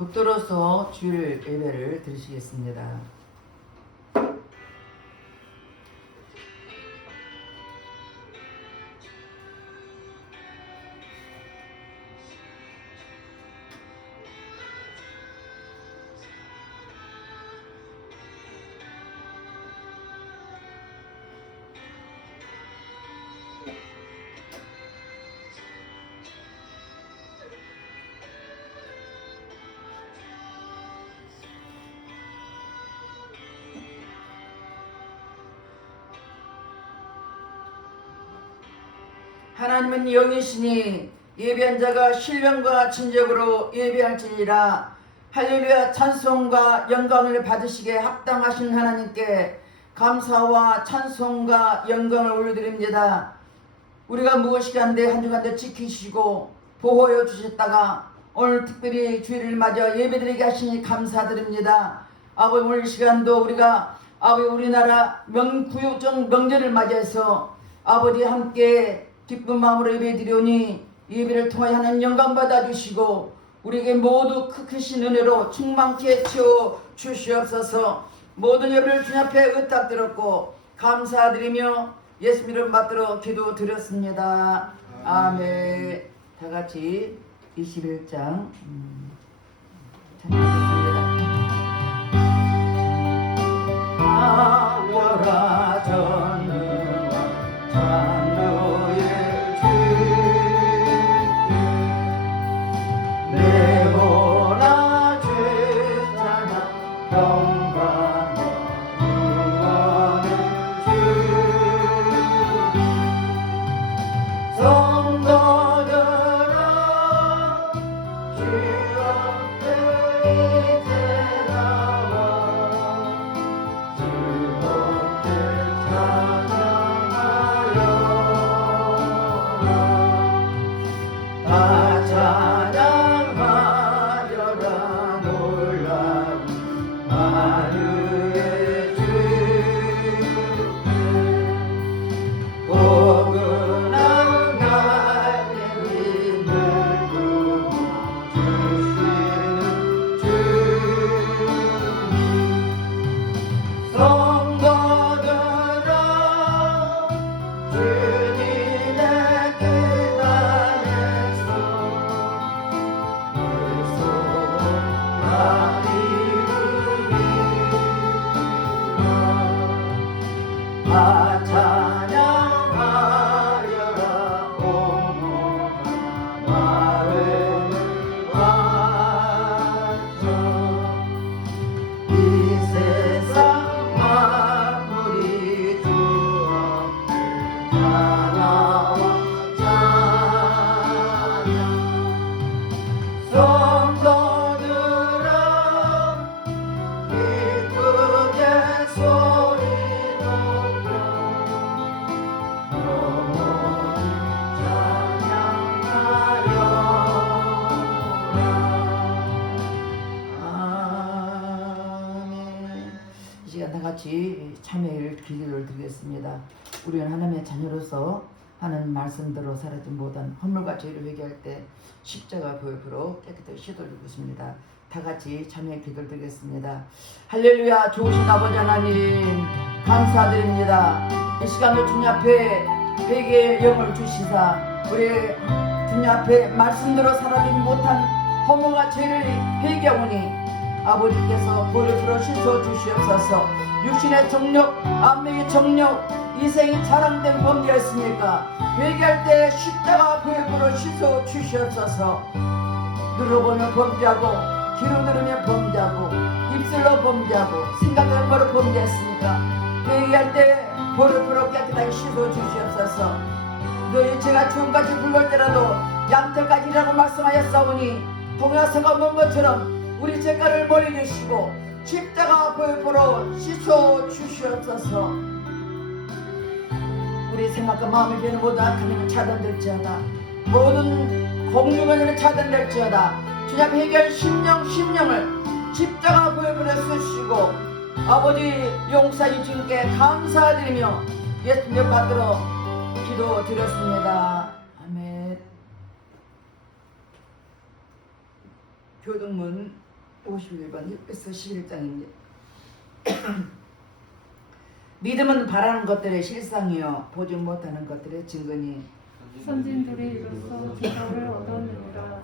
묵들어서 주일 예배를 드리시겠습니다. 하나님은 영이시니 예배한 자가 신령과 진정으로 예배할지니라. 할렐루야. 찬송과 영광을 받으시기에 합당하신 하나님께 감사와 찬송과 영광을 올려드립니다. 우리가 무엇이간데 한 주간도 지키시고 보호해 주셨다가 오늘 특별히 주일을 맞아 예배드리게 하시니 감사드립니다. 아버지, 오늘 시간도 우리가 아버지 우리나라 구유정 명절을 맞이해서 아버지 함께 기쁜 마음으로 예배드리오니 예배를 통하여 하는 영광 받아주시고 우리에게 모두 크신 은혜로 충만케 채워 주시옵소서. 모든 예배를 주님 앞에 의탁드렸고 감사드리며 예수님 이름 받들어 기도드렸습니다. 아멘. 다같이 21장 찬양하겠습니다. 알려라 전능한 찬루의 주께 내보라 죄사나 평강과 구원의 주 성도들아 주 앞에 이제 나와 즐겁게 찬양하여라. 다 찬양하여라. 놀라운 만유의 주께 포근한 나의 힘을 부어주시는 주님 성도들아 주님의 뜻 안에서 의소가 이루리라. 다 찬양하여라. 온몸과 마음을 바쳐 이 세상 만물이 주 앞에 다 나와 찬양 성도들아 기쁘게 소리 높여 영원히 찬양하여라. 아멘. 이 시간 다같이 참여를 기도를 드리겠습니다. 우리는 하나님의 자녀로서 하는 말씀대로 살아지 못한 허물과 죄를 회개할 때 십자가 보혈로 깨끗하게 씻어주고 있습니다. 다같이 참여의 기도를 드리겠습니다. 할렐루야. 좋으신 아버지 하나님 감사드립니다. 이 시간도 주님 앞에 회개의 영을 주시사 우리 주님 앞에 말씀대로 살아지 못한 허물과 죄를 회개하오니 아버지께서 보혈로 씻어 주시옵소서. 육신의 정욕, 안목의 정욕, 이생이 자랑된 범죄였으니까 회개할 때 십자가 보혈로 씻어 주시옵소서. 눌러보면 범죄하고 귀로 들으면 범죄하고 입술로 범죄하고 생각하는 바로 범죄했으니까 회개할 때 보혈로 깨끗하게 씻어 주시옵소서. 너희 죄가 주음같이 붉을 때라도 양털까지라고 말씀하였사오니 동야서가 먼 것처럼 우리 죄가를 버려주시고 십자가 보혈로 씻어 주시옵소서. 우리 생각과 마음의 변을 모두 악하면 차단될지어다. 모든 공중원을 차단될지어다. 주님 앞에 해결 심령을 십자가 보혈로 쓰시고 아버지 용서해 주님께 감사드리며 예수님 받들어 기도드렸습니다. 아멘. 교동문 51번 에서 11장입니다. 믿음은 바라는 것들의 실상이요 보지 못하는 것들의 증거니 선진들이 이로써 증거를 얻었느니라.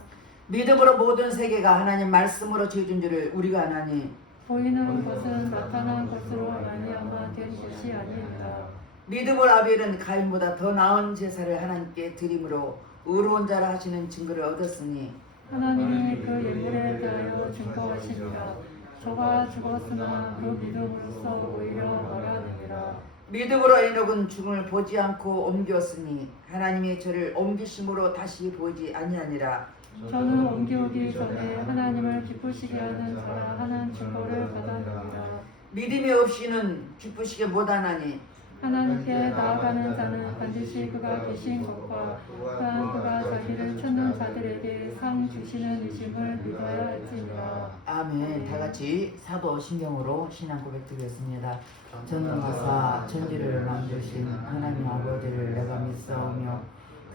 믿음으로 모든 세계가 하나님 말씀으로 지어진 줄을 우리가 아나니 보이는 것은 나타난 것으로 말미암아 된 것이 아니니라. 믿음으로 아벨은 가인보다 더 나은 제사를 하나님께 드림으로 의로운 자라 하시는 증거를 얻었으니 하나님이 그 예물에 대하여 증거하시니라. 저가 죽었으나 그 믿음으로써 오히려 말하느니라. 믿음으로 에녹은 죽음을 보지 않고 옮겼으니 하나님이 저를 옮기심으로 다시 보지 아니하니라. 저는 옮겨오기 전에 하나님을 기쁘시게 하는 자라 하는 증거를 받았느니라. 믿음이 없이는 기쁘시게 못하나니 하나님께 나아가는 자는 반드시 그가 계신 것과 또한 그가 자기를 찾는 자들에게 상 주시는 의심을 믿어야 할지니라. 아멘. 다 같이 사도 신경으로 신앙 고백드리겠습니다. 전능하사 천지를 만드신 하나님 아버지를 내가 믿사오며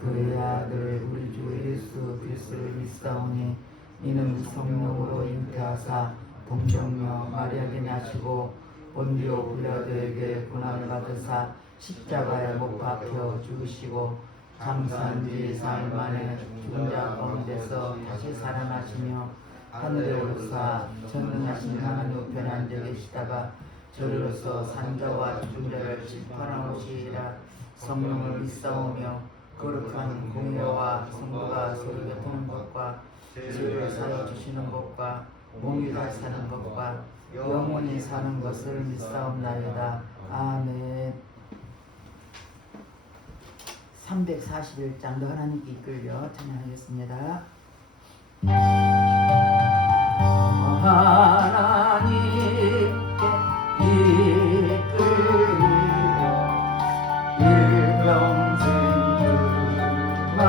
그의 아들 우리 주 예수 그리스도를 믿사오니 이는 성령으로 잉태하사 동정녀 마리아에게 나시고 본디오 빌라도에게 고난을 받으사 십자가에 못 박혀 죽으시고 장사한 지 4일 만에 죽은 자 가운데서 다시 살아나시며 하늘에 오르사 전능하신 하나님 우편에 앉아 계시다가 저리로서 산 자와 죽은 자를 심판하시리라. 성령을 믿사오며 거룩한 공예와 성부가 서로 곁하는 것과 죄를 사여 주시는 것과 몸이 다시 사는 것과 영원히 사는 것을 믿사옵나이다. 아멘. 341장도 하나님께 이끌려 찬양하겠습니다. 하나님께 이끌려 일평생 주만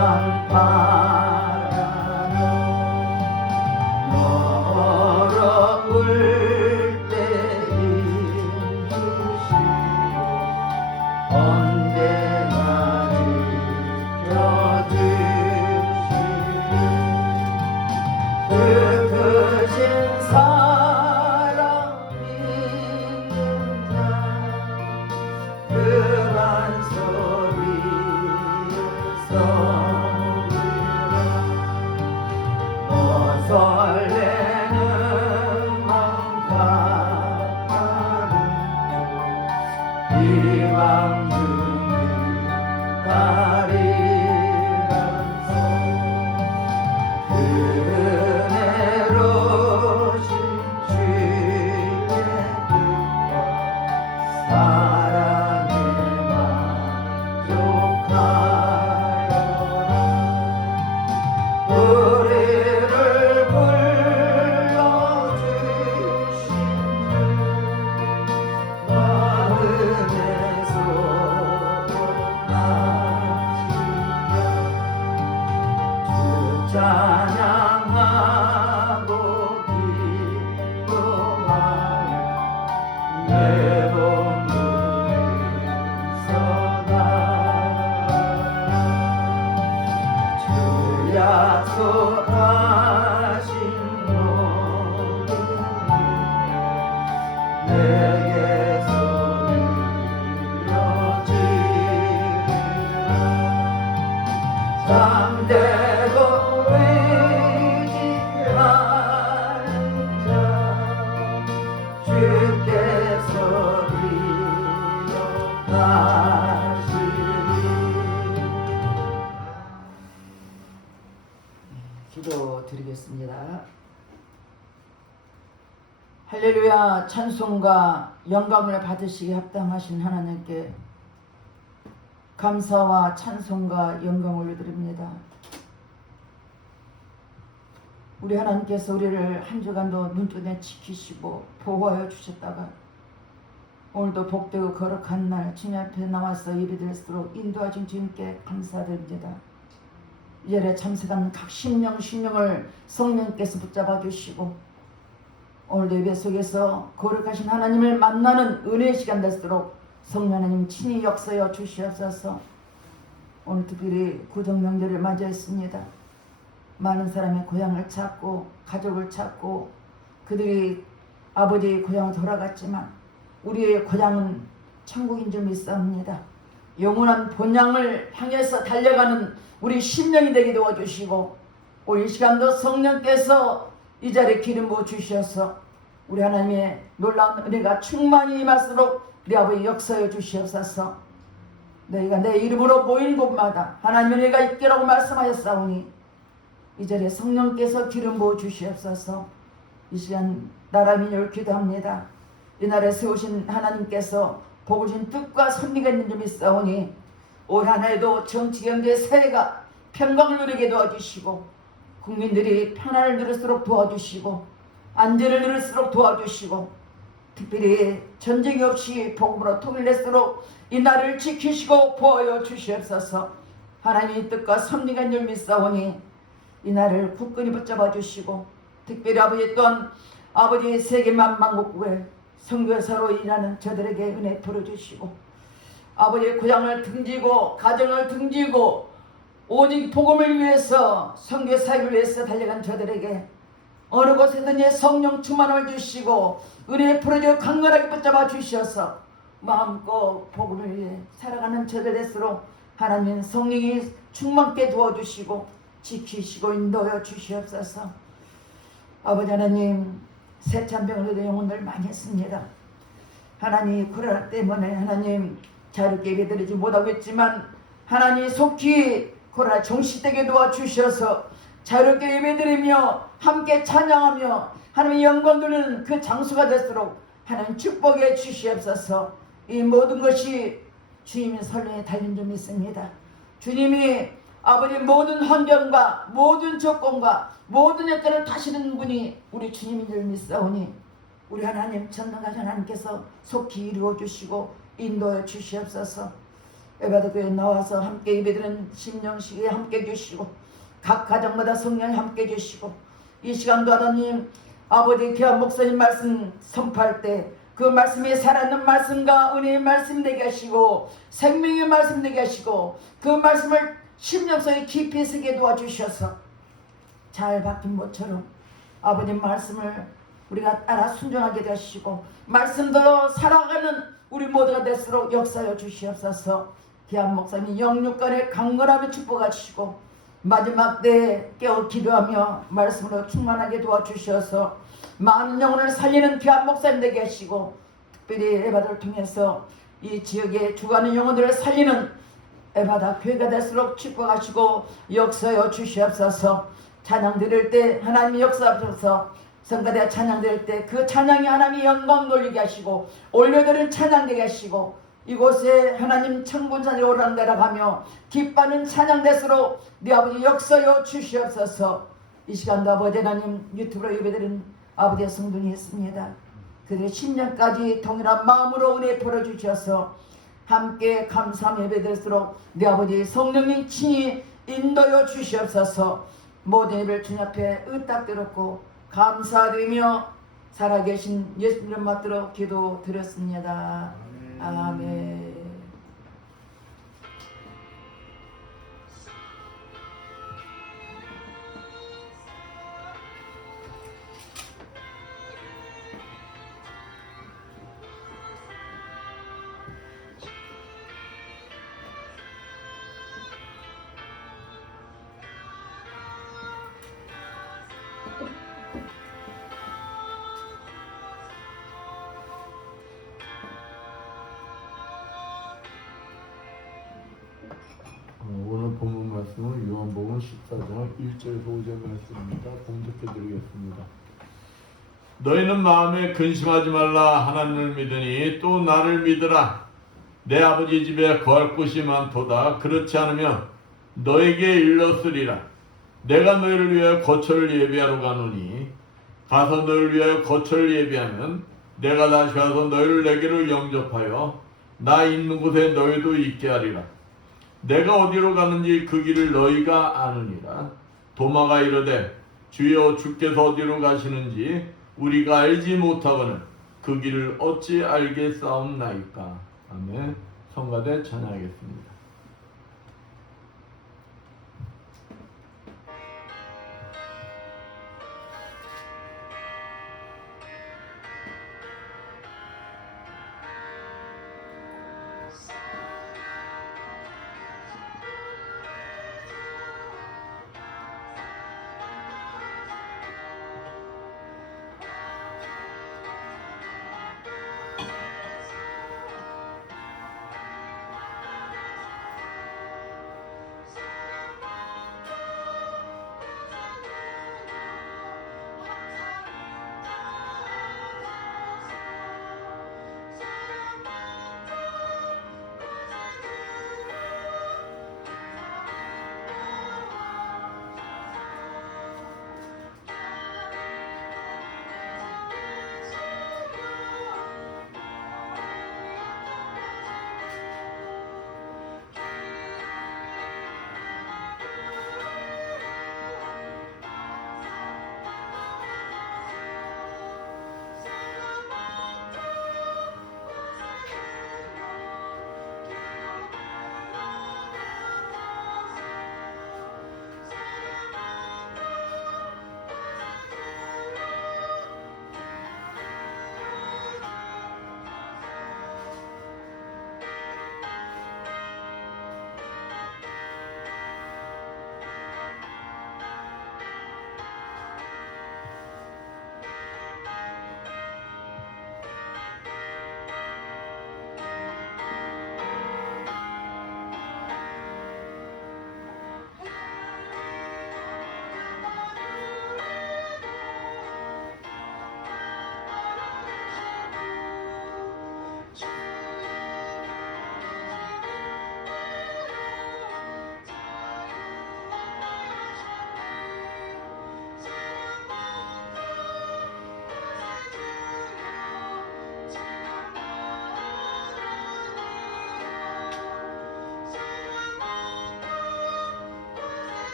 바라며 어려울 때 인주시고 언제나 지켜주시는 그 크신 사랑 믿는 자 그만 소리를 설레는 마음 가득 이왕 다리란소 은혜로신 주의 뜻과 사랑에 만족하여라. 우리를 불러주신 주 마음에서 주 찬양하고 기도하며 내 몸부림 서가라. 주 약속하신 모든 내게서 이루어지리라. 잠들고 의지하는 자 주께서 기억하시리. 기도 드리겠습니다. 할렐루야. 찬송과 영광을 받으시기 합당하신 하나님께 감사와 찬송과 영광을 드립니다. 우리 하나님께서 우리를 한 주간도 눈뜨내 지키시고 보호하여 주셨다가 오늘도 복되고 거룩한 날 주님 앞에 나와서 예배드릴수록 인도하신 주님께 감사드립니다. 이 자리에 참석한 각 심령을 성령께서 붙잡아 주시고 오늘도 예배 속에서 거룩하신 하나님을 만나는 은혜의 시간 될수록 성령 하나님 친히 역사여 주시옵소서. 오늘 특별히 구정명절을 맞이했습니다. 많은 사람의 고향을 찾고 가족을 찾고 그들이 아버지의 고향으로 돌아갔지만 우리의 고향은 천국인 줄 믿사옵니다. 영원한 본향을 향해서 달려가는 우리 심령이 되게 도와주시고 오늘 이 시간도 성령께서 이 자리에 기름 부어 주셔서 우리 하나님의 놀라운 은혜가 충만히 임할수록 우리 아버지 역사여 주시옵소서. 너희가 내 이름으로 모인 곳마다 하나님의 은혜가 있기라고 말씀하셨사오니 이 자리에 성령께서 기름 부어 주시옵소서. 이 시간 나라 민족을 기도합니다. 이 나라에 세우신 하나님께서 복을 주신 뜻과 섭리가 있는 줄 믿사오니 올 한 해도 정치 경제 사회가 평강을 누리게 도와주시고 국민들이 평안을 누릴수록 도와주시고 안전을 누릴수록 도와주시고 특별히 전쟁이 없이 복음으로 통일될수록 이 나라를 지키시고 보호하여 주시옵소서. 하나님의 뜻과 섭리가 있는 줄 믿사오니 이 나라를 굳건히 붙잡아 주시고 특별히 아버지 또한 아버지의 세계 만방국국에 선교사로 일하는 저들에게 은혜 풀어주시고 아버지의 고향을 등지고 가정을 등지고 오직 복음을 위해서 선교 사역을 위해서 달려간 저들에게 어느 곳에든지 성령 충만을 주시고 은혜 풀어주어 강건하게 붙잡아 주셔서 마음껏 복음을 위해 살아가는 저들 될수록 하나님 성령이 충만케 도와주시고 지키시고 인도하여 주시옵소서. 아버지 하나님 세찬병으로도 영혼들 많이 했습니다. 하나님 코로나 때문에 하나님 자유롭게 예배드리지 못하고 있지만 하나님 속히 코로나 종식되게 도와주셔서 자유롭게 예배드리며 함께 찬양하며 하나님의 영광 돌리는 그 장소가 될수록 하나님 축복해 주시옵소서. 이 모든 것이 주님의 설령에 달린 줄 믿습니다. 주님이 아버지 모든 환경과 모든 조건과 모든 여건을 다시는 분이 우리 주님인 줄 믿사오니 우리 하나님 전능하신 하나님께서 속히 이루어 주시고 인도해 주시옵소서. 에바드교에 나와서 함께 예배드리는 심령식에 함께 주시고 각 가정마다 성령이 함께 주시고 이 시간도 하나님 아버지 귀한 목사님 말씀 선포할 때 그 말씀이 살아있는 말씀과 은혜의 말씀 되게 하시고 생명의 말씀 되게 하시고 그 말씀을 심령 속에 깊이 새게 도와주셔서 잘 박힌 모처럼 아버님 말씀을 우리가 따라 순종하게 되시고 말씀대로 살아가는 우리 모두가 될수록 역사여 주시옵소서. 귀한 목사님 영육간에 강건하게 축복하시고 마지막 때에 깨어 기도하며 말씀으로 충만하게 도와주셔서 많은 영혼을 살리는 귀한 목사님 되게 하시고 특별히 에바다를 통해서 이 지역에 죽어가는 영혼들을 살리는 에바다 교회가 될수록 축복하시고 역사여 주시옵소서. 찬양 드릴 때 하나님이 역사하셔서 성가대 찬양 드릴 때 그 찬양이 하나님의 영광 돌리게 하시고 올려드린 찬양 되게 하시고 이곳에 하나님 청군산에 오르락내락하며 기뻐하는 찬양 될수록 네 아버지 역사여 주시옵소서. 이 시간도 아버지 하나님 유튜브로 예배드린 아버지의 성도니 있습니다. 그들의 10년까지 동일한 마음으로 은혜 풀어주셔서 함께 감사하며 예배될수록 네 아버지 성령님 친히 인도여 주시옵소서. 모든 예배를 주님 앞에 의탁드렸고 감사드리며 살아계신 예수님 이름 받들어 기도 드렸습니다. 아멘. 오늘 본문 말씀은 요한복음 14장 1절에서 5절 말씀입니다. 봉독해 드리겠습니다. 너희는 마음에 근심하지 말라. 하나님을 믿으니 또 나를 믿으라. 내 아버지 집에 거할 곳이 많도다. 그렇지 않으면 너에게 일렀으리라. 내가 너희를 위하여 거처를 예비하러 가노니 가서 너희를 위하여 거처를 예비하면 내가 다시 와서 너희를 내게로 영접하여 나 있는 곳에 너희도 있게 하리라. 내가 어디로 가는지 그 길을 너희가 아느니라. 도마가 이르되 주여 주께서 어디로 가시는지 우리가 알지 못하거늘 그 길을 어찌 알겠사옵나이까. 아멘. 성가대 찬양하겠습니다.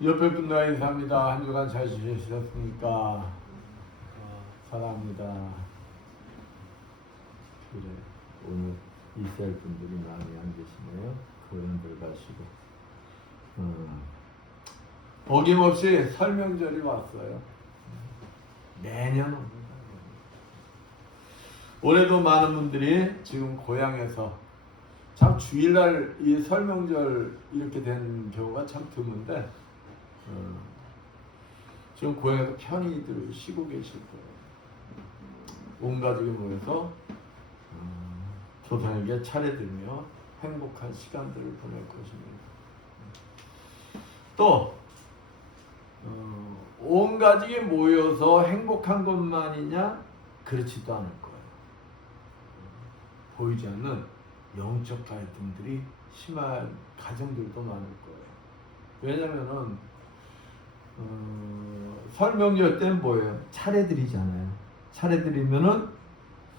옆에 분과 인사합니다. 한 주간 잘 지내셨습니까? 사랑합니다. 그래, 오늘 이스라엘 분들이 많이 안 계시네요. 그런들 가시고 어김없이 설명절이 왔어요. 매년 옵니다. 올해도 많은 분들이 지금 고향에서, 참 주일날 이 설명절 이렇게 된 경우가 참 드문데 지금 고향에서 편히들 쉬고 계실 거예요. 온 가족이 모여서 조상에게 차례드리며 행복한 시간들을 보낼 것입니다. 또 온 가족이 모여서 행복한 것만이냐? 그렇지도 않을 거예요. 보이지 않는 영적 갈등들이 심한 가정들도 많을 거예요. 왜냐면은 설명절 때는 뭐예요? 차례드리잖아요. 차례드리면은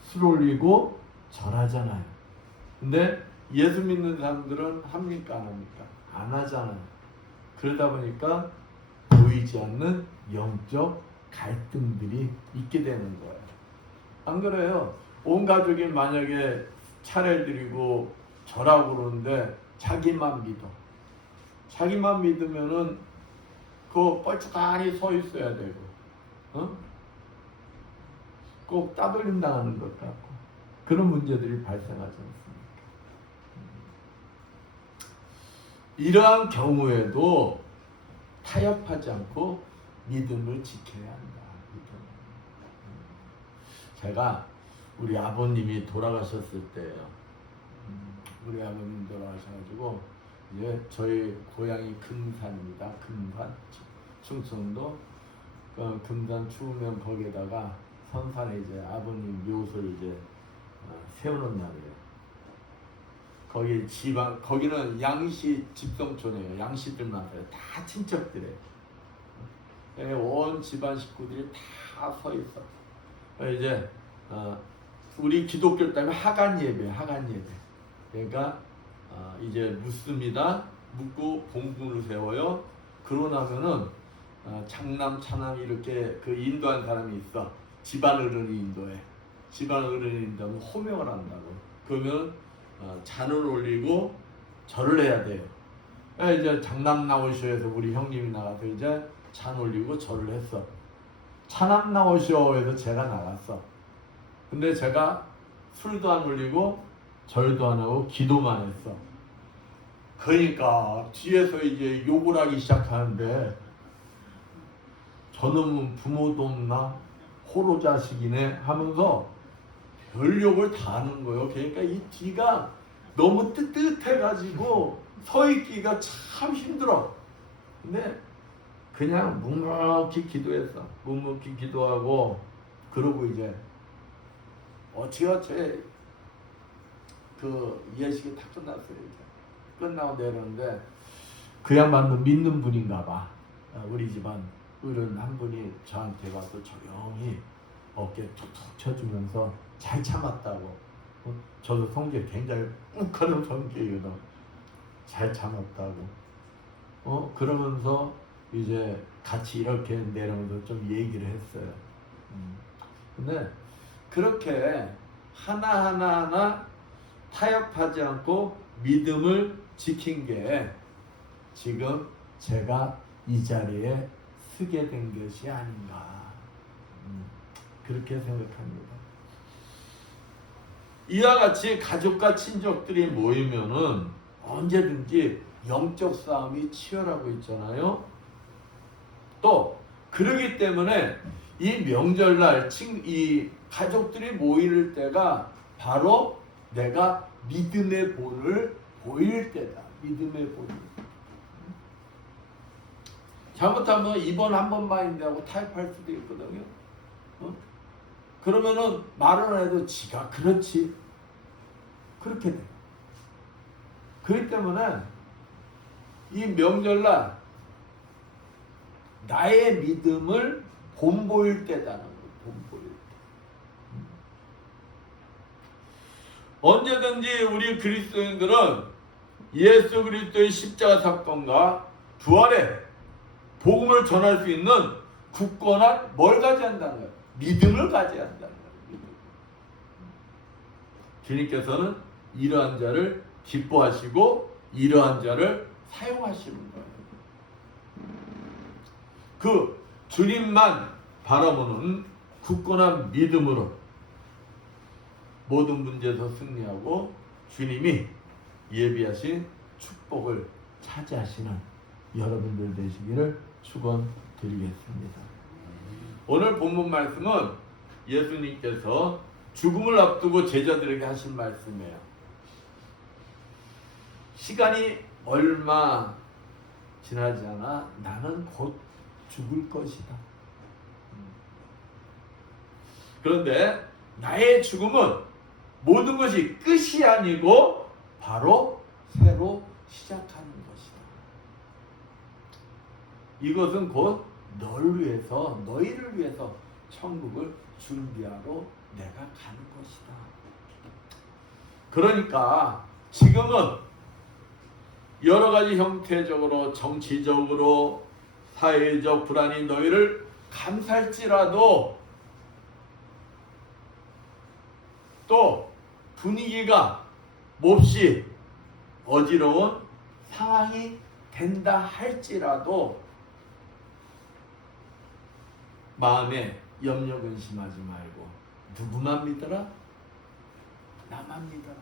술 올리고 절하잖아요. 근데 예수 믿는 사람들은 합니까 안 합니까? 안 하잖아요. 그러다 보니까 보이지 않는 영적 갈등들이 있게 되는 거예요. 안 그래요? 온 가족이 만약에 차례를 드리고 절하고 그러는데 자기만 믿어. 자기만 믿으면은 그 뻘쭘하니 서 있어야 되고, 꼭 따돌림 당하는 것 같고 그런 문제들이 발생하지 않습니까? 이러한 경우에도 타협하지 않고 믿음을 지켜야 한다. 제가 우리 아버님이 돌아가셨을 때예요. 우리 아버님 돌아가셔가지고 이제 저희 고향이 금산입니다. 금산, 충청도 금산 추우면 거기에다가 선산에 이제 아버님 묘소를 이제 세우는 날이에요. 거기 지방, 거기는 양씨 집성촌이에요. 양씨들만 살아요. 다 친척들이에요. 온 집안 식구들이 다 서 있어. 이제 우리 기독교 때문에 하간 예배. 그러니까 이제 묻습니다. 묻고 봉분을 세워요. 그러고 나면은 장남, 차남 이렇게 그 인도한 사람이 있어. 집안 어른이 인도해. 집안 어른이 인도하면 호명을 한다고. 그러면 잔을 올리고 절을 해야 돼요. 이제 장남 나오시오 해서 우리 형님이 나가서 이제 잔 올리고 절을 했어. 차남 나오시오 해서 제가 나갔어. 근데 제가 술도 안 올리고 절도 안 하고 기도만 했어. 그러니까 뒤에서 이제 욕을 하기 시작하는데 저놈은 부모도 없나? 호로 자식이네 하면서 별 욕을 다 하는 거예요. 그러니까 이 뒤가 너무 뜨뜻해가지고 서 있기가 참 힘들어. 근데 그냥 묵묵히 기도했어. 묵묵히 기도하고 그러고 이제 어찌어찌 그 예식이 다 끝났어요. 이제 끝나고 내려오는데 그 양반도 믿는 분인가 봐. 우리 집안 어른 한 분이 저한테 와서 조용히 어깨 툭툭 쳐주면서 잘 참았다고. 저도 성격이 굉장히 욱하는 성격이거든. 잘 참았다고. 그러면서 이제 같이 이렇게 내려오면서 좀 얘기를 했어요. 근데 그렇게 하나하나 타협하지 않고 믿음을 지킨 게 지금 제가 이 자리에 서게 된 것이 아닌가. 그렇게 생각합니다. 이와 같이 가족과 친족들이 모이면은 언제든지 영적 싸움이 치열하고 있잖아요. 또 그러기 때문에 이 명절날 이 가족들이 모일 때가 바로 내가 믿음의 본을 보일 때다. 믿음의 본. 잘못하면 이번 한 번만인데 하고 타협할 수도 있거든요. 그러면은 말은 안 해도 지가 그렇지. 그렇게 돼. 그렇기 때문에 이 명절날 나의 믿음을 본보일 때다는 거예요. 본보일 때. 언제든지 우리 그리스도인들은 예수 그리스도의 십자가 사건과 부활에 복음을 전할 수 있는 굳건한 뭘 가져야 한다는 거예요? 믿음을 가져야 한다는 거예요. 믿음. 주님께서는 이러한 자를 기뻐하시고 이러한 자를 사용하시는 거예요. 그 주님만 바라보는 굳건한 믿음으로 모든 문제에서 승리하고 주님이 예비하신 축복을 차지하시는 여러분들 되시기를 축원드리겠습니다. 오늘 본문 말씀은 예수님께서 죽음을 앞두고 제자들에게 하신 말씀이에요. 시간이 얼마 지나지 않아 나는 곧 죽을 것이다. 그런데 나의 죽음은 모든 것이 끝이 아니고 바로 새로 시작하는 것이다. 이것은 곧 너를 위해서, 너희를 위해서 천국을 준비하러 내가 가는 것이다. 그러니까 지금은 여러 가지 형태적으로, 정치적으로, 사회적 불안이 너희를 감쌀지라도 또 분위기가 몹시 어지러운 상황이 된다 할지라도 마음에 염려 근심하지 말고 누구만 믿어라? 나만 믿어라.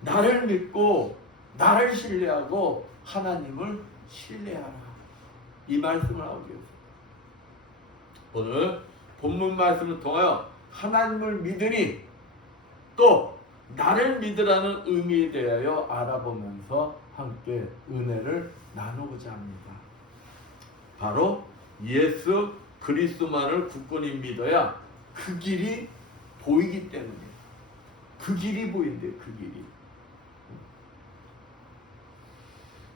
나를 믿고 나를 신뢰하고 하나님을 신뢰하라. 이 말씀을 하고 계세요. 오늘 본문 말씀을 통하여 하나님을 믿으니 또 나를 믿으라는 의미에 대하여 알아보면서 함께 은혜를 나누고자 합니다. 바로 예수 그리스도만을 굳건히 믿어야 그 길이 보이기 때문에 그 길이 보인대. 그 길이.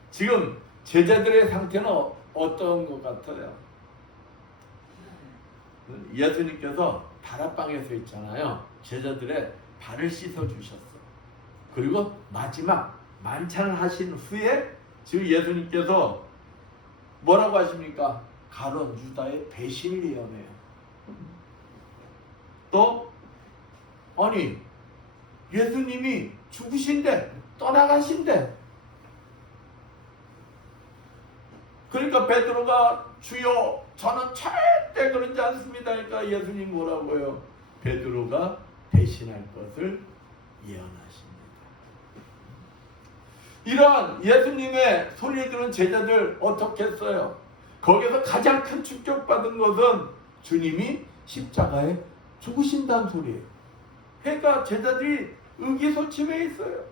지금 제자들의 상태는 어떤 것 같아요? 예수님께서 다락방에 서 있잖아요. 제자들의 발을 씻어 주셨어. 그리고 마지막 만찬을 하신 후에 지금 예수님께서 뭐라고 하십니까? 가론 유다의 배신을 예언해요. 또 아니 예수님이 죽으신데 떠나가신데, 그러니까 베드로가 주여 저는 절대 그러지 않습니다. 그러니까 예수님 뭐라고요? 베드로가 배신할 것을 예언하십니다. 이러한 예수님의 소리를 들은 제자들 어떻게 했어요? 거기서 가장 큰 충격받은 것은 주님이 십자가에 죽으신다는 소리예요. 그러니까 제자들이 의기소침해 있어요.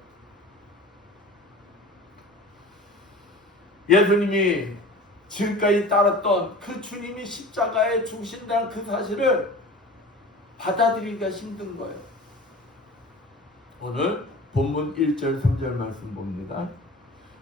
예수님이 지금까지 따랐던 그 주님이 십자가에 죽으신다는 그 사실을 받아들이기가 힘든 거예요. 오늘 본문 1절 3절 말씀 봅니다.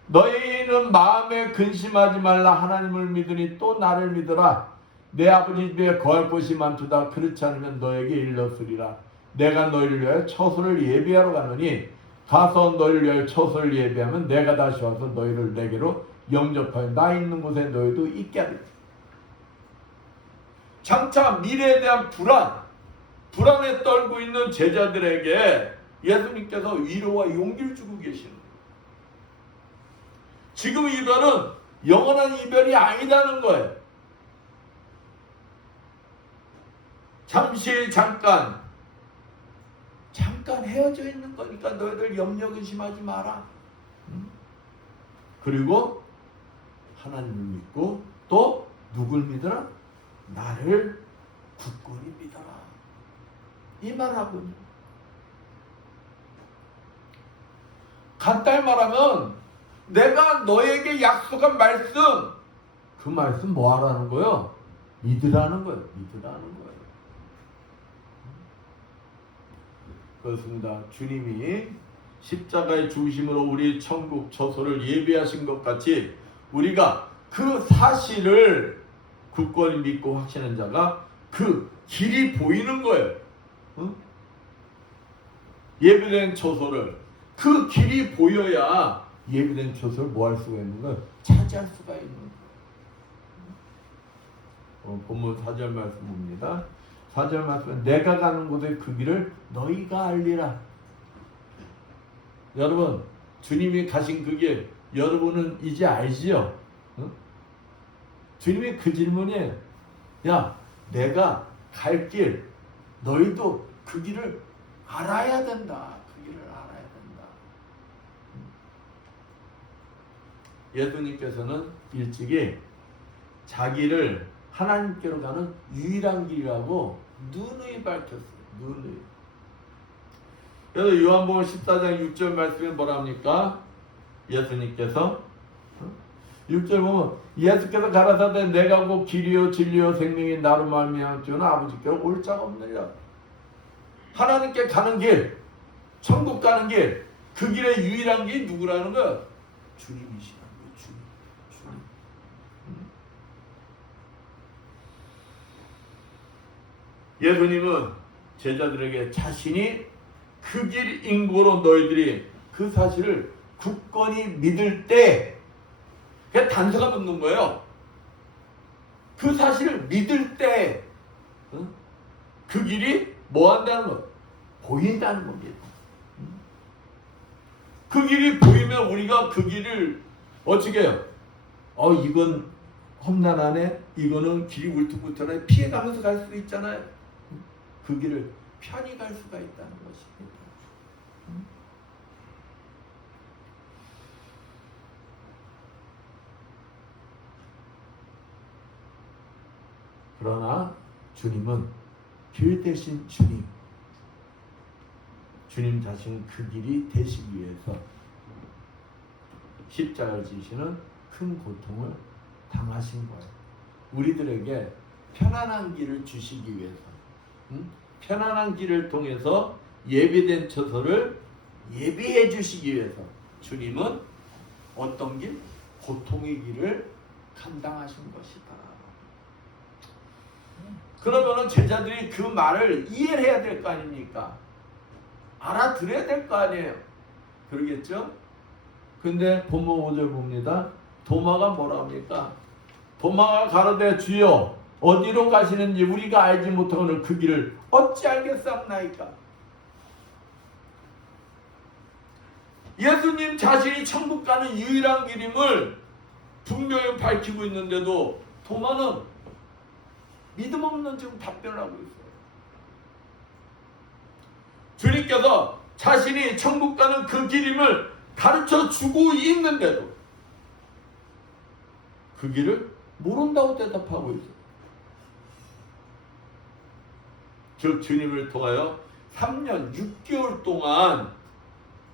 너희는 마음에 근심하지 말라. 하나님을 믿으니 또 나를 믿어라. 내 아버지 집에 거할 곳이 많도다. 그렇지 않으면 너에게 일렀으리라. 내가 너희를 위하여 처소를 예비하러 가노니 가서 너희를 위하여 처소를 예비하면 내가 다시 와서 너희를 내게로 영접하여 나 있는 곳에 너희도 있게 하리라. 장차 미래에 대한 불안에 떨고 있는 제자들에게 예수님께서 위로와 용기를 주고 계시는 거예요. 지금 이별은 영원한 이별이 아니라는 거예요. 잠깐 헤어져 있는 거니까 너희들 염려 근심하지 마라. 그리고 하나님을 믿고 또 누굴 믿어라? 나를 굳건히 믿어라. 이 말하군요. 간단히 말하면 내가 너에게 약속한 말씀, 그 말씀 뭐 하라는 거예요? 믿으라는 거예요. 믿으라는 거예요. 그렇습니다. 주님이 십자가의 죽으심으로 우리 천국 처소를 예비하신 것 같이 우리가 그 사실을 굳건히 믿고 확신한 자가 그 길이 보이는 거예요. 예비된 처소를 그 길이 보여야 예비된 처소를 뭐 할 수가 있는 거예요? 차지할 수가 있는 거예요. 본문 4절 말씀 봅니다. 4절 말씀은 내가 가는 곳에 그 길을 너희가 알리라. 여러분, 주님이 가신 그 길 여러분은 이제 알지요? 응? 주님이 그 질문이에요. 야, 내가 갈 길 너희도 그 길을 알아야 된다. 그 길을 알아야 된다. 예수님께서는 일찍이 자기를 하나님께로 가는 유일한 길이라고 누누이 밝혔어요. 누누이. 그래서 요한복음 14장 6절 말씀에 뭐라 합니까? 예수님께서 6절 보면 예수께서 가라사대 내가 곧 길이요 진리요 생명이 나로 말미암아 주는 아버지께로 올 자가 없느니라. 하나님께 가는 길, 천국 가는 길, 그 길의 유일한 길이 누구라는 거야? 주님이시라는 거예요. 주님. 예수님은 제자들에게 자신이 그 길 인고로 너희들이 그 사실을 굳건히 믿을 때, 그냥 단서가 붙는 거예요. 그 사실을 믿을 때, 그 길이 뭐 한다는 거? 보인다는 겁니다. 그 길이 보이면 우리가 그 길을 어떻게 해요? 이건 험난하네, 이거는 길이 울퉁불퉁하네, 피해가면서 갈 수도 있잖아요. 그 길을 편히 갈 수가 있다는 것입니다. 그러나 주님은 길 대신 주님 자신 그 길이 되시기 위해서 십자가를 지시는 큰 고통을 당하신 거예요. 우리들에게 편안한 길을 주시기 위해서, 편안한 길을 통해서 예비된 처소를 예비해 주시기 위해서 주님은 어떤 길? 고통의 길을 감당하신 것이다. 그러면은 제자들이 그 말을 이해를 해야 될 거 아닙니까? 알아들어야 될 거 아니에요. 그러겠죠? 근데 본문 5절 봅니다. 도마가 뭐라 합니까? 도마가 가로되 주여 어디로 가시는지 우리가 알지 못하거늘 그 길을 어찌 알겠사옵나이까? 예수님 자신이 천국 가는 유일한 길임을 분명히 밝히고 있는데도 도마는 믿음 없는 지금 답변을 하고 있어요. 주님께서 자신이 천국 가는 그 길임을 가르쳐 주고 있는데도 그 길을 모른다고 대답하고 있어요. 즉 주님을 통하여 3년 6개월 동안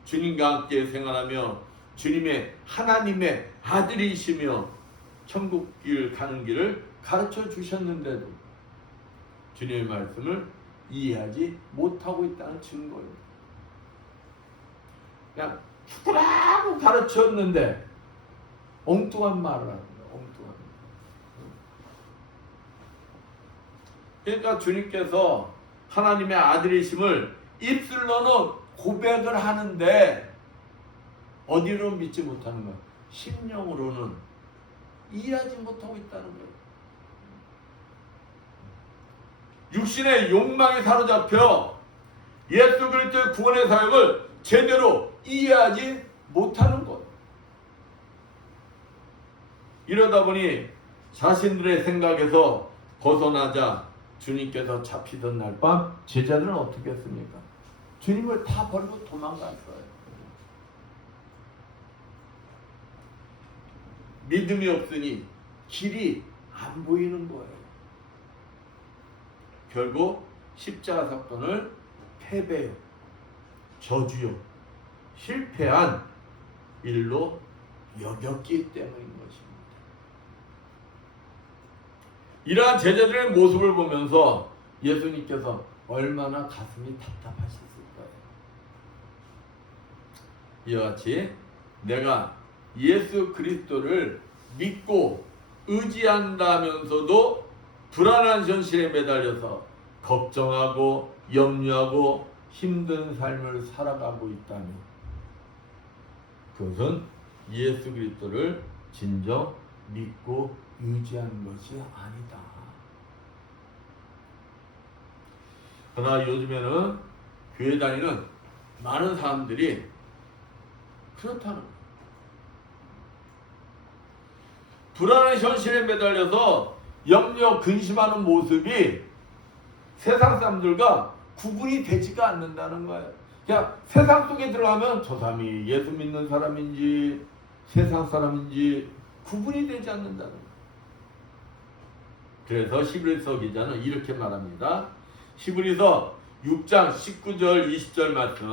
주님과 함께 생활하며 주님의 하나님의 아들이시며 천국 길 가는 길을 가르쳐 주셨는데도 주님의 말씀을 이해하지 못하고 있다는 증거입니다. 그냥 죽으라고 가르쳤는데 엉뚱한 말을 합니다. 엉뚱한 말. 그러니까 주님께서 하나님의 아들이심을 입술로는 고백을 하는데 어디로 믿지 못하는 거예요? 심령으로는 이해하지 못하고 있다는 거예요. 육신의 욕망에 사로잡혀 예수 그리스도의 구원의 사역을 제대로 이해하지 못하는 것. 이러다 보니 자신들의 생각에서 벗어나자 주님께서 잡히던 날 밤 제자들은 어떻게 했습니까? 주님을 다 버리고 도망갔어요. 믿음이 없으니 길이 안 보이는 거예요. 결국 십자가 사건을 패배요, 저주요, 실패한 일로 여겼기 때문인 것입니다. 이러한 제자들의 모습을 보면서 예수님께서 얼마나 가슴이 답답하셨을까요? 이와 같이 내가 예수 그리스도를 믿고 의지한다면서도 불안한 현실에 매달려서 걱정하고 염려하고 힘든 삶을 살아가고 있다면 그것은 예수 그리스도를 진정 믿고 유지하는 것이 아니다. 그러나 요즘에는 교회 다니는 많은 사람들이 그렇다는 거예요. 불안한 현실에 매달려서 염려 근심하는 모습이 세상 사람들과 구분이 되지가 않는다는 거예요. 그냥 세상 속에 들어가면 저 사람이 예수 믿는 사람인지 세상 사람인지 구분이 되지 않는다는 거예요. 그래서 히브리서 기자는 이렇게 말합니다. 히브리서 6장 19절 20절 말씀,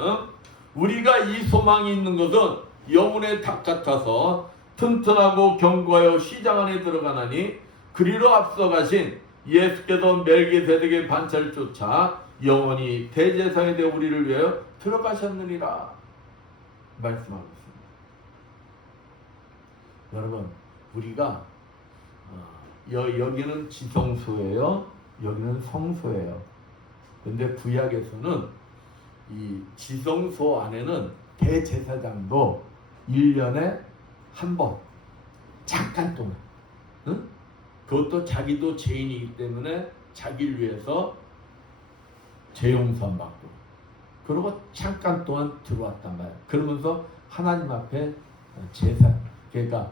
우리가 이 소망이 있는 것은 영혼의 닭 같아서 튼튼하고 견고하여 시장 안에 들어가나니 그리로 앞서가신 예수께서 멜기세덱의 반차를 쫓아 영원히 대제사장이 되어 우리를 위하여 들어가셨느니라 말씀하고 있습니다. 여러분, 우리가 여기는 지성소예요, 여기는 성소예요. 근데 구약에서는 이 지성소 안에는 대제사장도 1년에 한 번 잠깐 동안, 응? 그것도 자기도 죄인이기 때문에 자기를 위해서 죄용서함 받고 그리고 잠깐 동안 들어왔단 말이에요. 그러면서 하나님 앞에 제사, 그러니까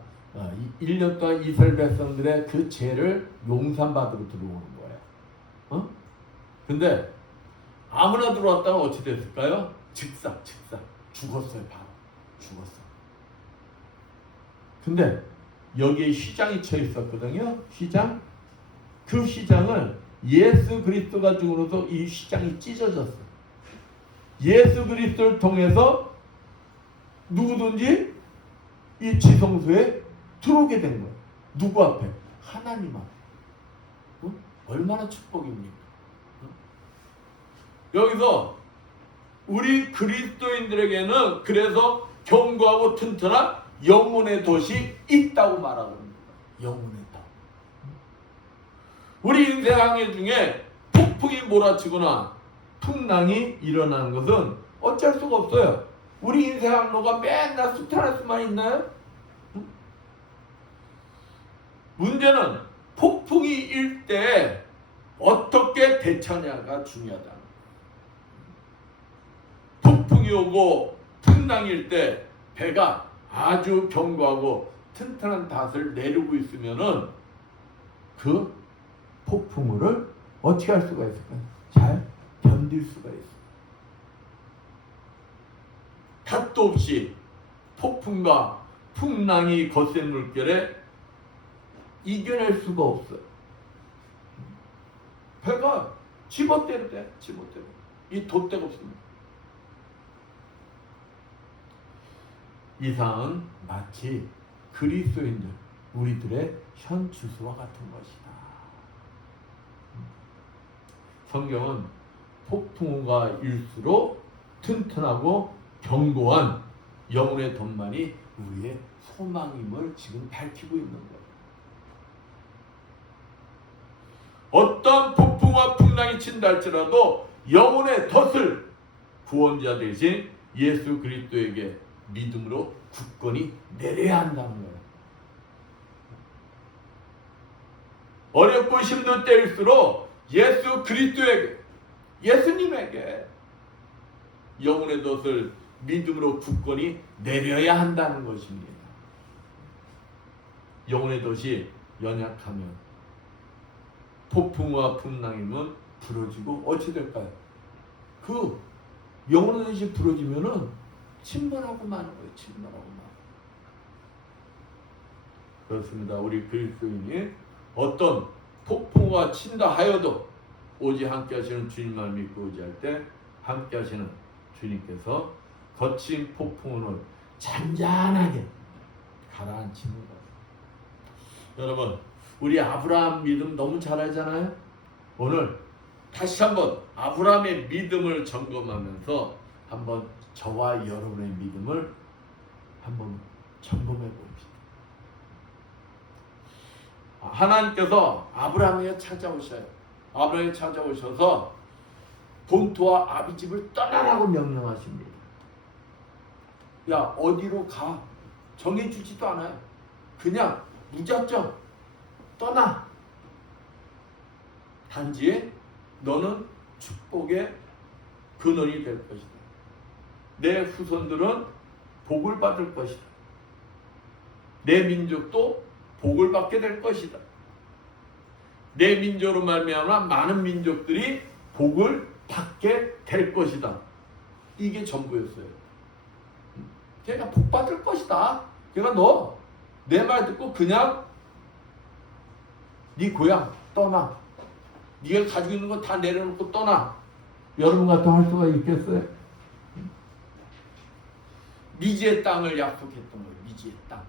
1년 동안 이스라엘 백성들의 그 죄를 용서받으러 들어오는 거예요. 근데 아무나 들어왔다면 어찌 됐을까요? 즉사 죽었어요. 바로 죽었어. 근데 여기에 휘장이 쳐 있었거든요. 휘장. 그 휘장을 예수 그리스도가 죽음으로써 이 휘장이 찢어졌어. 예수 그리스도를 통해서 누구든지 이 지성소에 들어오게 된 거예요. 누구 앞에? 하나님 앞에. 얼마나 축복입니까? 여기서 우리 그리스도인들에게는 그래서 견고하고 튼튼한 영혼의 돛이 있다고 말하고 있습니다. 영혼의 돛. 우리 인생 항해 중에 폭풍이 몰아치거나 풍랑이 일어나는 것은 어쩔 수가 없어요. 우리 인생 항로가 맨날 수탈할 수만 있나요? 문제는 폭풍이 일 때 어떻게 대처냐가 중요하다. 폭풍이 오고 풍랑일 때 배가 아주 견고하고 튼튼한 닷을 내리고 있으면은 그 폭풍우를 어떻게 할 수가 있을까요? 잘 견딜 수가 있어요. 닷도 없이 폭풍과 풍랑이 거센 물결에 이겨낼 수가 없어요. 배가 지멋대로 돼. 지멋대로. 이 돛대가 없습니다. 이상은 마치 그리스도인들, 우리들의 현 주소와 같은 것이다. 성경은 폭풍우가 일수록 튼튼하고 견고한 영혼의 돛만이 우리의 소망임을 지금 밝히고 있는 거예요. 어떤 폭풍과 풍랑이 친다 할지라도 영혼의 덫을 구원자 대신 예수 그리스도에게 믿음으로 굳건히 내려야 한다는 거예요. 어렵고 힘든 때일수록 예수 그리스도에게, 예수님에게 영혼의 덫을 믿음으로 굳건히 내려야 한다는 것입니다. 영혼의 덫이 연약하면 폭풍과 풍랑이면 부러지고 어찌 될까요? 그 영혼의 덫이 부러지면은 침몰하고 마는 거예요. 침몰하고 마는. 그렇습니다. 우리 그리스도인이 어떤 폭풍과 친다 하여도 오직 함께 하시는 주님만 믿고 의지할 때 함께 하시는 주님께서 거친 폭풍을 잔잔하게 가라앉히는 거예요. 여러분, 우리 아브라함 믿음 너무 잘 알잖아요. 오늘 다시 한번 아브라함의 믿음을 점검하면서 한번 저와 여러분의 믿음을 한번 점검해 봅시다. 하나님께서 아브라함에게 찾아오셔요. 아브라함에게 찾아오셔서 본토와 아비집을 떠나라고 명령하십니다. 야, 어디로 가? 정해주지도 않아요. 그냥 무작정 떠나. 단지 너는 축복의 근원이 될 것이다. 내 후손들은 복을 받을 것이다. 내 민족도 복을 받게 될 것이다. 내 민족으로 말미암아 많은 민족들이 복을 받게 될 것이다. 이게 전부였어요. 걔가 복 받을 것이다. 걔가 너 내 말 듣고 그냥 네 고향 떠나. 네가 가지고 있는 거 다 내려놓고 떠나. 여러분 같은 할 수가 있겠어요? 미지의 땅을 약속했던 거예요. 미지의 땅.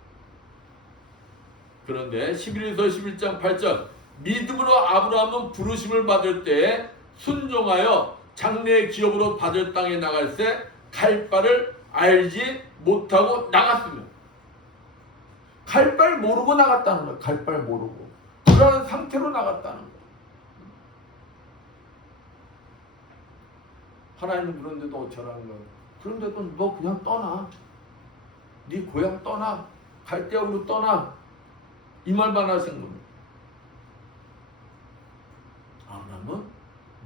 그런데 11에서 11장 8절 믿음으로 아브라함은 부르심을 받을 때 순종하여 장래의 기업으로 받을 땅에 나갈새 갈 바를 알지 못하고 나갔으며. 갈 바를 모르고 나갔다는 거예요. 갈 바를 모르고. 그러한 상태로 나갔다는 거예요. 하나님은 그런데도 어쩌라는 거예요. 그런데도 너 그냥 떠나. 네 고향 떠나. 갈대아우로 떠나. 이 말만 하신 겁니다. 아브라함은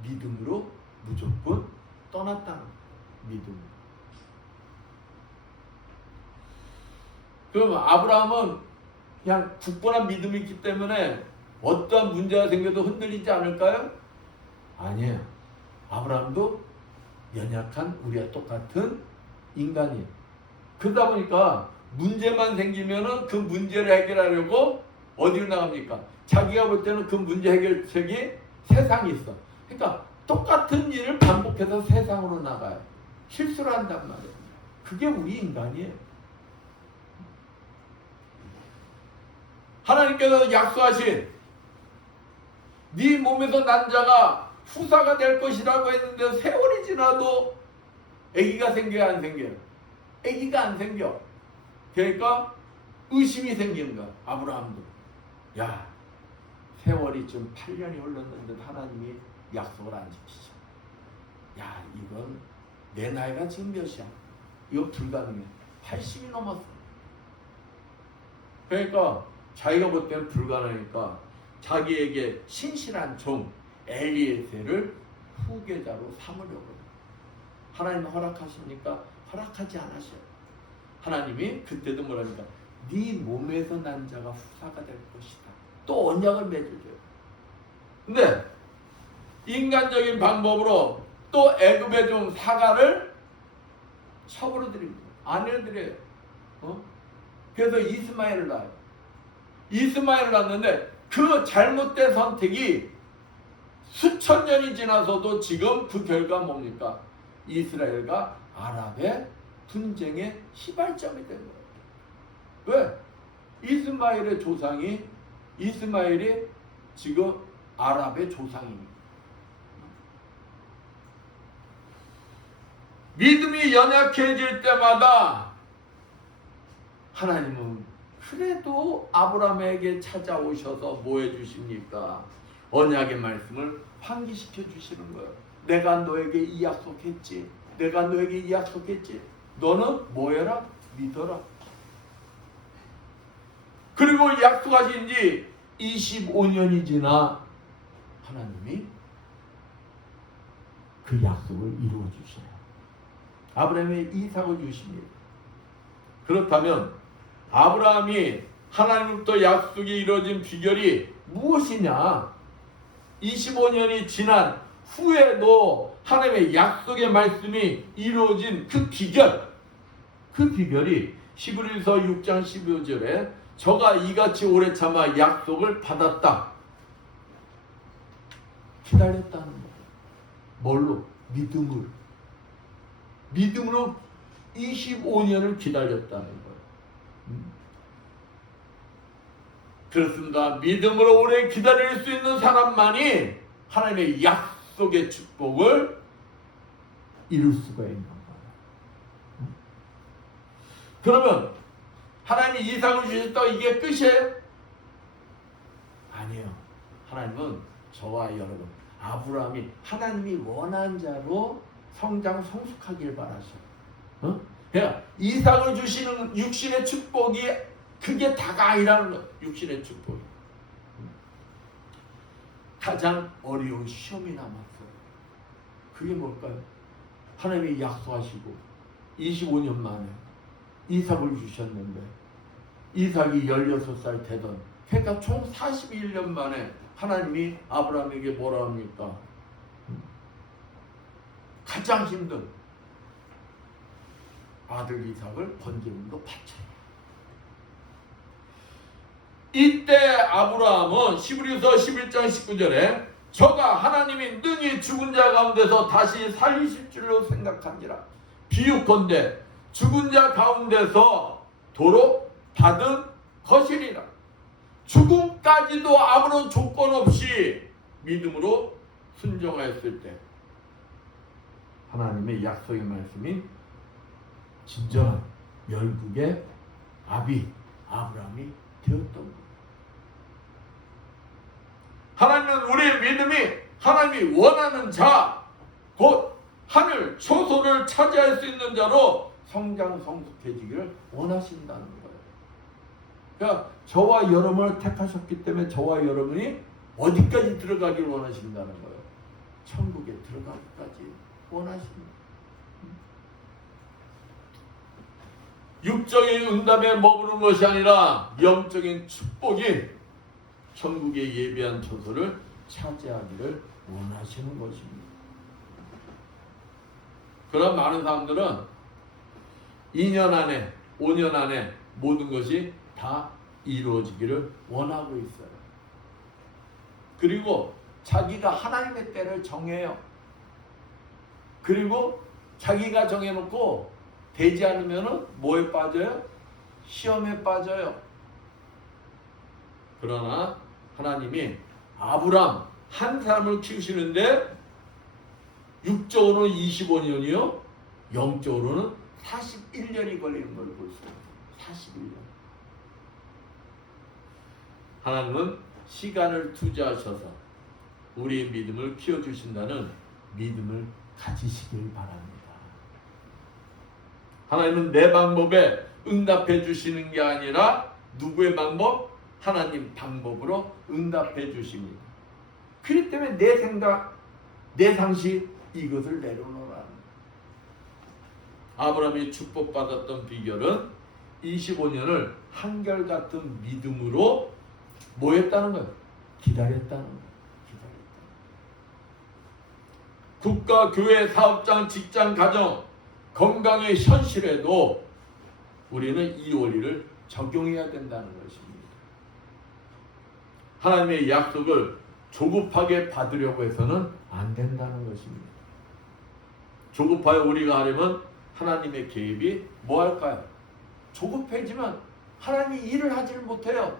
믿음으로 무조건 떠났다는 거예요. 믿음. 그럼 아브라함은 그냥 굳건한 믿음이 있기 때문에 어떠한 문제가 생겨도 흔들리지 않을까요? 아니에요. 아브라함도 연약한 우리와 똑같은 인간이에요. 그러다 보니까 문제만 생기면은 그 문제를 해결하려고 어디로 나갑니까? 자기가 볼 때는 그 문제 해결책이 세상에 있어. 그러니까 똑같은 일을 반복해서 세상으로 나가요. 실수를 한단 말이에요. 그게 우리 인간이에요. 하나님께서 약속하신 네 몸에서 난 자가 후사가 될 것이라고 했는데 세월이 지나도 아기가 생겨야 안 생겨요? 아기가 안 생겨. 그러니까 의심이 생기는 거야. 아브라함도. 야, 세월이 좀 8년이 흘렀는데 하나님이 약속을 안 지키죠. 야, 이건 내 나이가 지금 몇이야? 이거 불가능해. 80이 넘었어. 그러니까 자기가 볼 때는 불가능하니까 자기에게 신실한 종 엘리에셀을 후계자로 삼으려고 해요. 하나님 허락하십니까? 허락하지 않으셔요. 하나님이 그때도 뭐랍니까? 네 몸에서 난 자가 후사가 될 것이다. 또 언약을 맺어줘요. 근데 인간적인 방법으로 또 애굽의 종 사가를 첩으로 드립니다. 아내를 드려요. 그래서 이스마엘을 낳아요. 이스마엘을 낳았는데 그 잘못된 선택이 수천 년이 지나서도 지금 그 결과 뭡니까? 이스라엘과 아랍의 분쟁의 시발점이 된 거예요. 왜? 이스마엘의 조상이 이스마엘이 지금 아랍의 조상입니다. 믿음이 연약해질 때마다 하나님은 그래도 아브라함에게 찾아오셔서 뭐 해주십니까? 언약의 말씀을 환기시켜 주시는 거예요. 내가 너에게 이 약속했지. 내가 너에게 이 약속했지. 너는 뭐 해라? 믿어라. 그리고 약속하신 지 25년이 지나 하나님이 그 약속을 이루어 주셔요. 아브라함의 이삭을 주십니다. 그렇다면 아브라함이 하나님부터 약속이 이루어진 비결이 무엇이냐? 25년이 지난 후에도 하나님의 약속의 말씀이 이루어진 그 비결이 히브리서 6장 15절에 저가 이같이 오래 참아 약속을 받았다. 기다렸다는 거예요. 뭘로? 믿음으로 25년을 기다렸다는 거예요. 그렇습니다. 믿음으로 오래 기다릴 수 있는 사람만이 하나님의 약속의 축복을 이룰 수가 있는 거예요. 그러면 하나님이 이삭을 주셨다고 이게 끝이에요? 아니에요. 하나님은 저와 여러분, 아브라함이 하나님이 원한 자로 성장 성숙하길 바라셔요. 그러니까 이삭을 주시는 육신의 축복이 그게 다가 아니라는 거예요. 육신의 축복이. 가장 어려운 시험이 남았어요. 그게 뭘까요? 하나님이 약속하시고 25년 만에 이삭을 주셨는데 이삭이 16살 되던, 그러니까 총 41년 만에 하나님이 아브라함에게 뭐라 합니까? 가장 힘든 아들 이삭을 번제물로 바쳐요. 이때 아브라함은 히브리서 11장 19절에 저가 하나님이 능히 죽은 자 가운데서 다시 살리실 줄로 생각하니라. 비유컨대 죽은 자 가운데서 도로 받은 것이리라. 죽음까지도 아무런 조건 없이 믿음으로 순종하였을 때 하나님의 약속의 말씀이 진정한 열국의 아비 아브라함이 되었던 것. 하나님은 우리의 믿음이 하나님이 원하는 자, 곧 하늘 초소를 차지할 수 있는 자로 성장 성숙해지기를 원하신다는 거예요. 그러니까 저와 여러분을 택하셨기 때문에 저와 여러분이 어디까지 들어가기를 원하신다는 거예요. 천국에 들어가기까지 원하십니다. 육적인 응답에 머무는 것이 아니라 영적인 축복이 천국에 예비한 처소를 차지하기를 원하시는 것입니다. 그런 많은 사람들은 2년 안에 5년 안에 모든 것이 다 이루어지기를 원하고 있어요. 그리고 자기가 하나님의 때를 정해요. 그리고 자기가 정해놓고 되지 않으면 뭐에 빠져요? 시험에 빠져요. 그러나 하나님이 아브람 한 사람을 키우시는데 육적으로는 25년이요 영적으로는 41년이 걸리는 걸 볼 수 있어요. 41년. 하나님은 시간을 투자하셔서 우리의 믿음을 키워주신다는 믿음을 가지시길 바랍니다. 하나님은 내 방법에 응답해 주시는 게 아니라 누구의 방법? 하나님 방법으로 응답해 주십니다. 그렇기 때문에 내 생각, 내 상식 이것을 내려놓으라. 아브라함이 축복받았던 비결은 25년을 한결같은 믿음으로 뭐 했다는 거예요? 기다렸다는 거예요. 국가, 교회, 사업장, 직장, 가정, 건강의 현실에도 우리는 이 원리를 적용해야 된다는 것입니다. 하나님의 약속을 조급하게 받으려고 해서는 안 된다는 것입니다. 조급하여 우리가 하려면 하나님의 개입이 뭐 할까요? 조급해지면 하나님이 일을 하지를 못해요.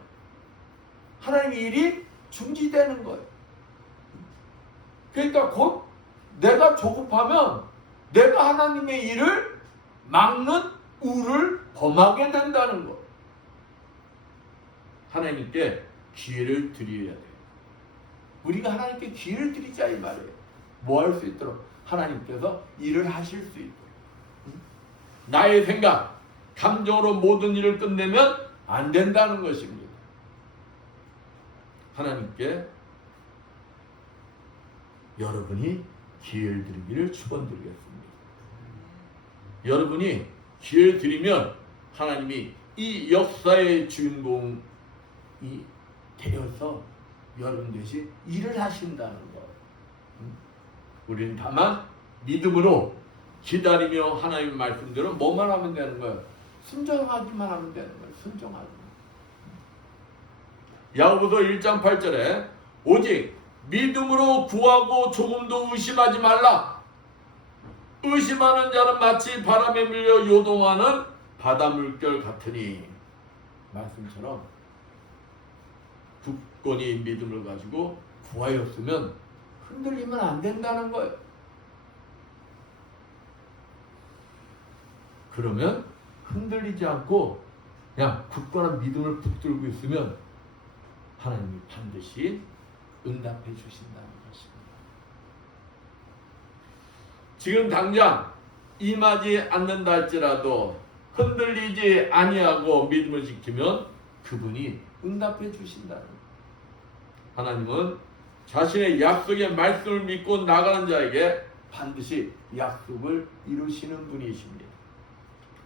하나님의 일이 중지되는 거예요. 그러니까 곧 내가 조급하면 내가 하나님의 일을 막는 우를 범하게 된다는 것. 하나님께 기회를 드려야 돼요. 우리가 하나님께 기회를 드리자 이 말이에요. 뭐 할 수 있도록? 하나님께서 일을 하실 수 있도록. 나의 생각, 감정으로 모든 일을 끝내면 안 된다는 것입니다. 하나님께 여러분이 기회를 드리기를 축원드리겠습니다. 여러분이 기회를 드리면 하나님이 이 역사의 주인공이 되어서 여러분 대신 일을 하신다는 것. 우리는 다만 믿음으로 기다리며 하나님 말씀대로 뭐만 하면 되는 거예요? 순종하기만 하면 되는 거예요. 순종하기만. 야고보서 1장 8절에 오직 믿음으로 구하고 조금도 의심하지 말라. 의심하는 자는 마치 바람에 밀려 요동하는 바다 물결 같으니. 말씀처럼 굳건히 믿음을 가지고 구하였으면 흔들리면 안 된다는 거예요. 그러면 흔들리지 않고 그냥 굳건한 믿음을 붙들고 있으면 하나님이 반드시 응답해 주신다는 것입니다. 지금 당장 임하지 않는다 할지라도 흔들리지 아니하고 믿음을 지키면 그분이 응답해 주신다는 거예요. 하나님은 자신의 약속의 말씀을 믿고 나가는 자에게 반드시 약속을 이루시는 분이십니다.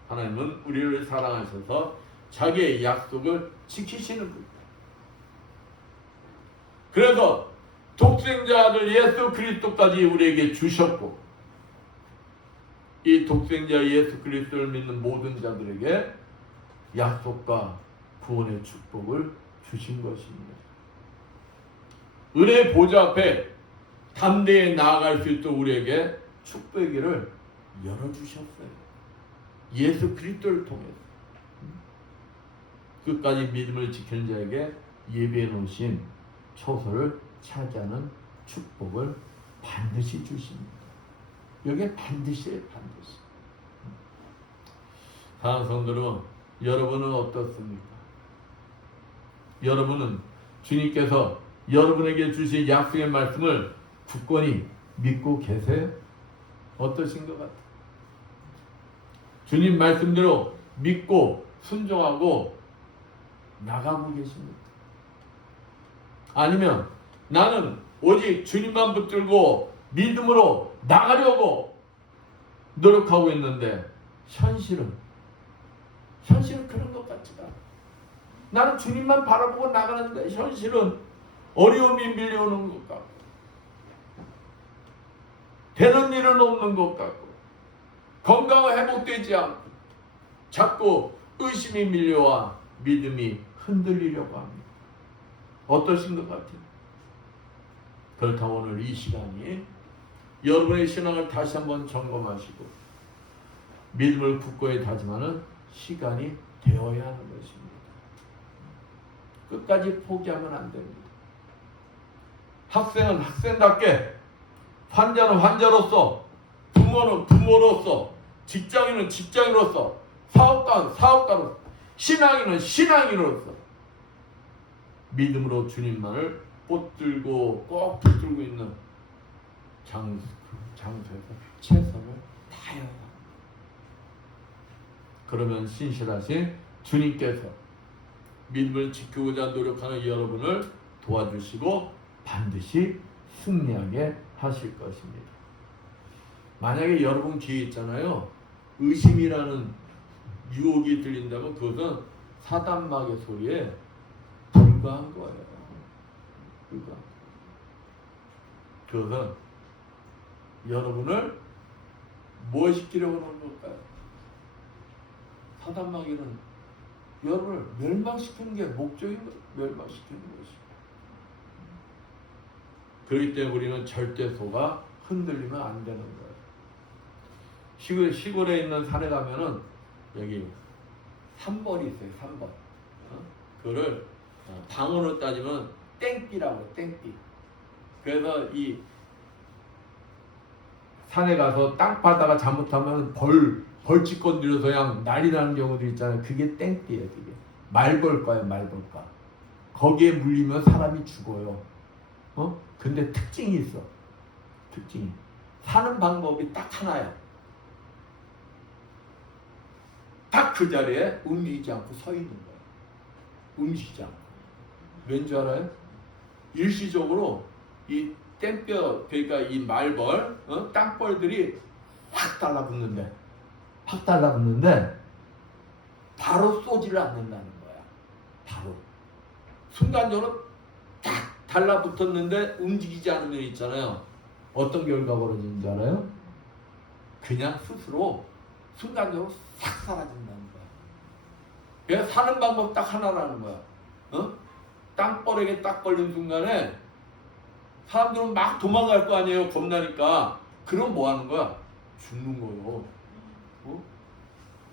하나님은 우리를 사랑하셔서 자기의 약속을 지키시는 분입니다. 그래서 독생자 아들 예수 그리스도까지 우리에게 주셨고, 이 독생자 예수 그리스도를 믿는 모든 자들에게 약속과 구원의 축복을 주신 것입니다. 은혜의 보좌 앞에 담대히 나아갈 수 있도록 우리에게 축복의 길을 열어주셨어요. 예수 그리스도를 통해서 끝까지 믿음을 지키는 자에게 예비해 놓으신 초소를 차지하는 축복을 반드시 주십니다. 여기에 반드시예요, 반드시. 사랑하는 성도들, 여러분은 어떻습니까? 여러분은 주님께서 여러분에게 주신 약속의 말씀을 굳건히 믿고 계세요? 어떠신 것 같아요? 주님 말씀대로 믿고 순종하고 나가고 계십니까? 아니면 나는 오직 주님만 붙들고 믿음으로 나가려고 노력하고 있는데 현실은 그런 것 같지가 않아. 나는 주님만 바라보고 나가는데 현실은 어려움이 밀려오는 것 같고 되는 일은 없는 것 같고 건강은 회복되지 않고 자꾸 의심이 밀려와 믿음이 흔들리려고 합니다. 어떠신 것 같아요? 그렇다고 오늘 이 시간이 여러분의 신앙을 다시 한번 점검하시고 믿음을 굳건히 다짐하는 시간이 되어야 하는 것입니다. 끝까지 포기하면 안 됩니다. 학생은 학생답게, 환자는 환자로서, 부모는 부모로서, 직장인은 직장인으로서, 사업가는 사업가로서, 신앙인은 신앙인으로서 믿음으로 주님만을 꼭 붙들고 있는 장소에서 최선을 다해야 합니다. 그러면 신실하신 주님께서 믿음을 지키고자 노력하는 여러분을 도와주시고 반드시 승리하게 하실 것입니다. 만약에 여러분 귀에 있잖아요. 의심이라는 유혹이 들린다면 그것은 사단마귀의 소리에 불과한 거예요. 그것은 여러분을 무엇시키려고 하는 걸까요? 사단마귀는 여러분을 멸망시키는 게 목적인 거예요. 멸망시키는 것이. 그렇기 때문에 우리는 절대 속아 흔들리면 안 되는 거예요. 시골에 있는 산에 가면은 여기 3번이 있어요. 3번. 그거를 방언으로 따지면 땡띠라고, 땡띠. 그래서 이 산에 가서 땅 파다가 잘못하면 벌집 건드려서 그냥 난리 나는 경우도 있잖아요. 그게 땡띠예요. 그게 말벌과예요. 말벌과. 거기에 물리면 사람이 죽어요. 근데 특징이 있어. 특징이. 사는 방법이 딱 하나야. 딱 그 자리에 움직이지 않고 서 있는 거야. 움직이지 않고. 왠지 알아요? 일시적으로 이 땡뼈, 그러니까 이 말벌, 땅벌들이 확 달라붙는데 바로 쏘지를 않는다는 거야. 바로. 순간적으로 딱 달라붙었는데 움직이지 않으면 있잖아요. 어떤 결과가 벌어지는지 알아요? 그냥 스스로 순간적으로 싹 사라진다는 거야. 그래서 사는 방법 딱 하나라는 거야. 땅벌에게 딱 걸린 순간에 사람들은 막 도망갈 거 아니에요. 겁나니까. 그럼 뭐 하는 거야? 죽는 거요.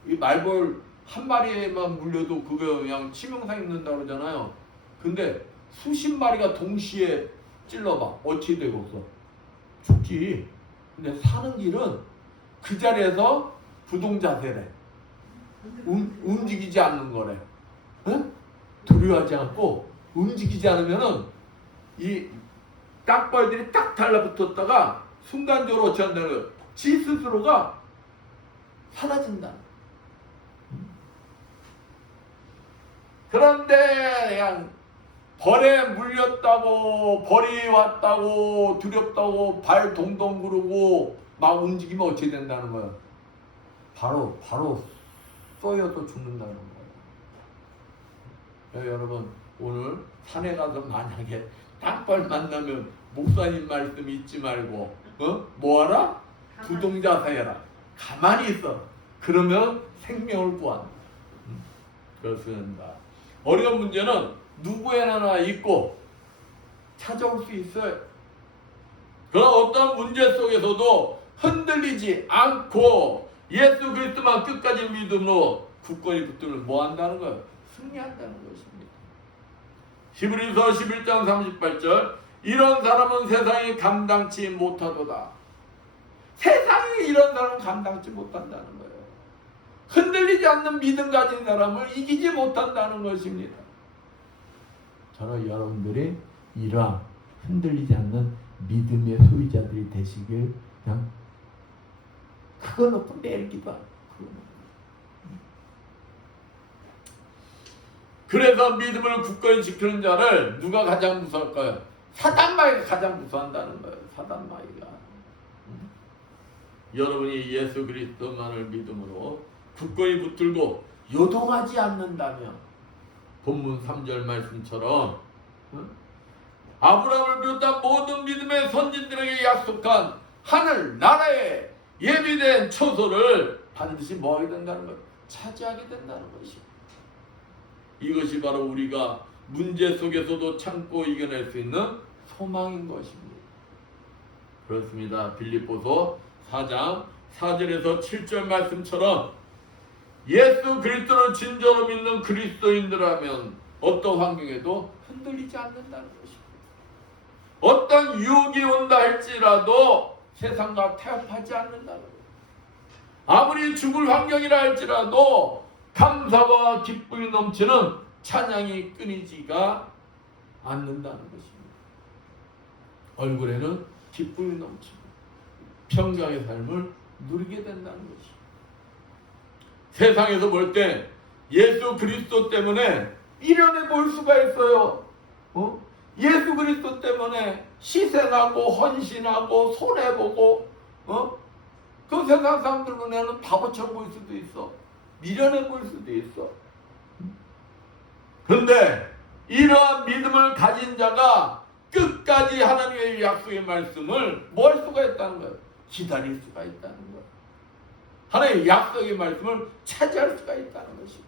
이 말벌 한 마리에만 물려도 그거 그냥 치명상 입는다 그러잖아요. 근데 수십 마리가 동시에 찔러봐. 어떻게 되겠어? 죽지. 근데 사는 길은 그 자리에서 부동자세래. 움직이지 않는 거래. 두려워하지 않고 움직이지 않으면은 이 땅벌들이 딱 달라붙었다가 순간적으로 어찌 한다는 거예요. 지 스스로가 사라진다. 그런데 그냥 벌에 물렸다고, 벌이 왔다고, 두렵다고 발 동동 구르고 막 움직이면 어떻게 된다는 거야? 바로 쏘여도 죽는다는 거예요. 여러분, 오늘 산에 가서 만약에 땅벌 만나면 목사님 말씀 잊지 말고 뭐하라? 부동자사해라. 가만히 있어. 그러면 생명을 구한다. 그렇습니다. 어려운 문제는 누구에나 있고 찾아올 수 있어요. 그런 어떤 문제 속에서도 흔들리지 않고 예수 그리스도만 끝까지 믿음으로 굳건히 붙들면 뭐 한다는 거예요? 승리한다는 것입니다. 히브리서 11장 38절 이런 사람은 세상이 감당치 못하도다. 세상이 이런 사람은 감당치 못한다는 거예요. 흔들리지 않는 믿음 가진 사람을 이기지 못한다는 것입니다. 저는 여러분들이 이러한 흔들리지 않는 믿음의 소유자들이 되시길 그냥 그거 놓고 매일 기도하고. 그래서 믿음을 굳건히 지키는 자를 누가 가장 무서울까요? 사단마귀가 가장 무서워한다는 거예요. 사단마귀가. 여러분이 예수 그리스도만을 믿음으로 굳건히 붙들고 요동하지 않는다면 본문 3절 말씀처럼 아브라함을 비롯한 모든 믿음의 선진들에게 약속한 하늘 나라에 예비된 처소를 반드시 뭐하게 된다는 것, 차지하게 된다는 것입니다. 이것이 바로 우리가 문제 속에서도 참고 이겨낼 수 있는 소망인 것입니다. 그렇습니다. 빌립보서 4장 4절에서 7절 말씀처럼 예수 그리스도를 진정으로 믿는 그리스도인들하면 어떤 환경에도 흔들리지 않는다는 것입니다. 어떤 유혹이 온다 할지라도 세상과 타협하지 않는다는 것입니다. 아무리 죽을 환경이라 할지라도 감사와 기쁨이 넘치는 찬양이 끊이지가 않는다는 것입니다. 얼굴에는 기쁨이 넘치고 평강의 삶을 누리게 된다는 것입니다. 세상에서 볼 때 예수 그리스도 때문에 미련해 보일 수가 있어요. 예수 그리스도 때문에 희생하고 헌신하고 손해보고 그 세상 사람들 눈에는 바보처럼 보일 수도 있어. 미련해 보일 수도 있어. 그런데 이러한 믿음을 가진 자가 끝까지 하나님의 약속의 말씀을 뭐 할 수가 있다는 거예요? 기다릴 수가 있다는 거예요. 하나님의 약속의 말씀을 차지할 수가 있다는 것입니다.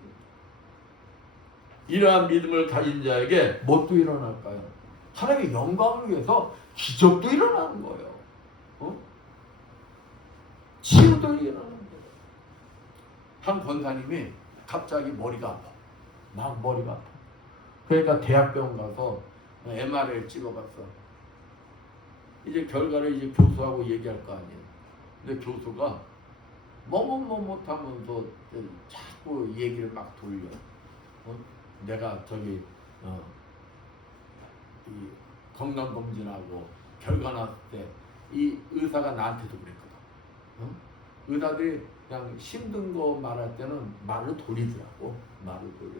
이러한 믿음을 가진 자에게 뭣도 일어날까요? 하나님의 영광을 위해서 기적도 일어나는 거예요. 치유도 일어나는 거예요. 한 권사님이 갑자기 머리가 아파. 막 머리가 아파. 그러니까 대학병원 가서 MRI를 찍어봤어. 이제 결과를 이제 교수하고 얘기할 거 아니에요. 근데 교수가 하면서 자꾸 얘기를 막 돌려. 내가 저기 이 건강검진하고 결과 나왔을 때 이 의사가 나한테도 그랬거든. 의사들이 그냥 힘든 거 말할 때는 말을 돌리더라고. 말을 돌려.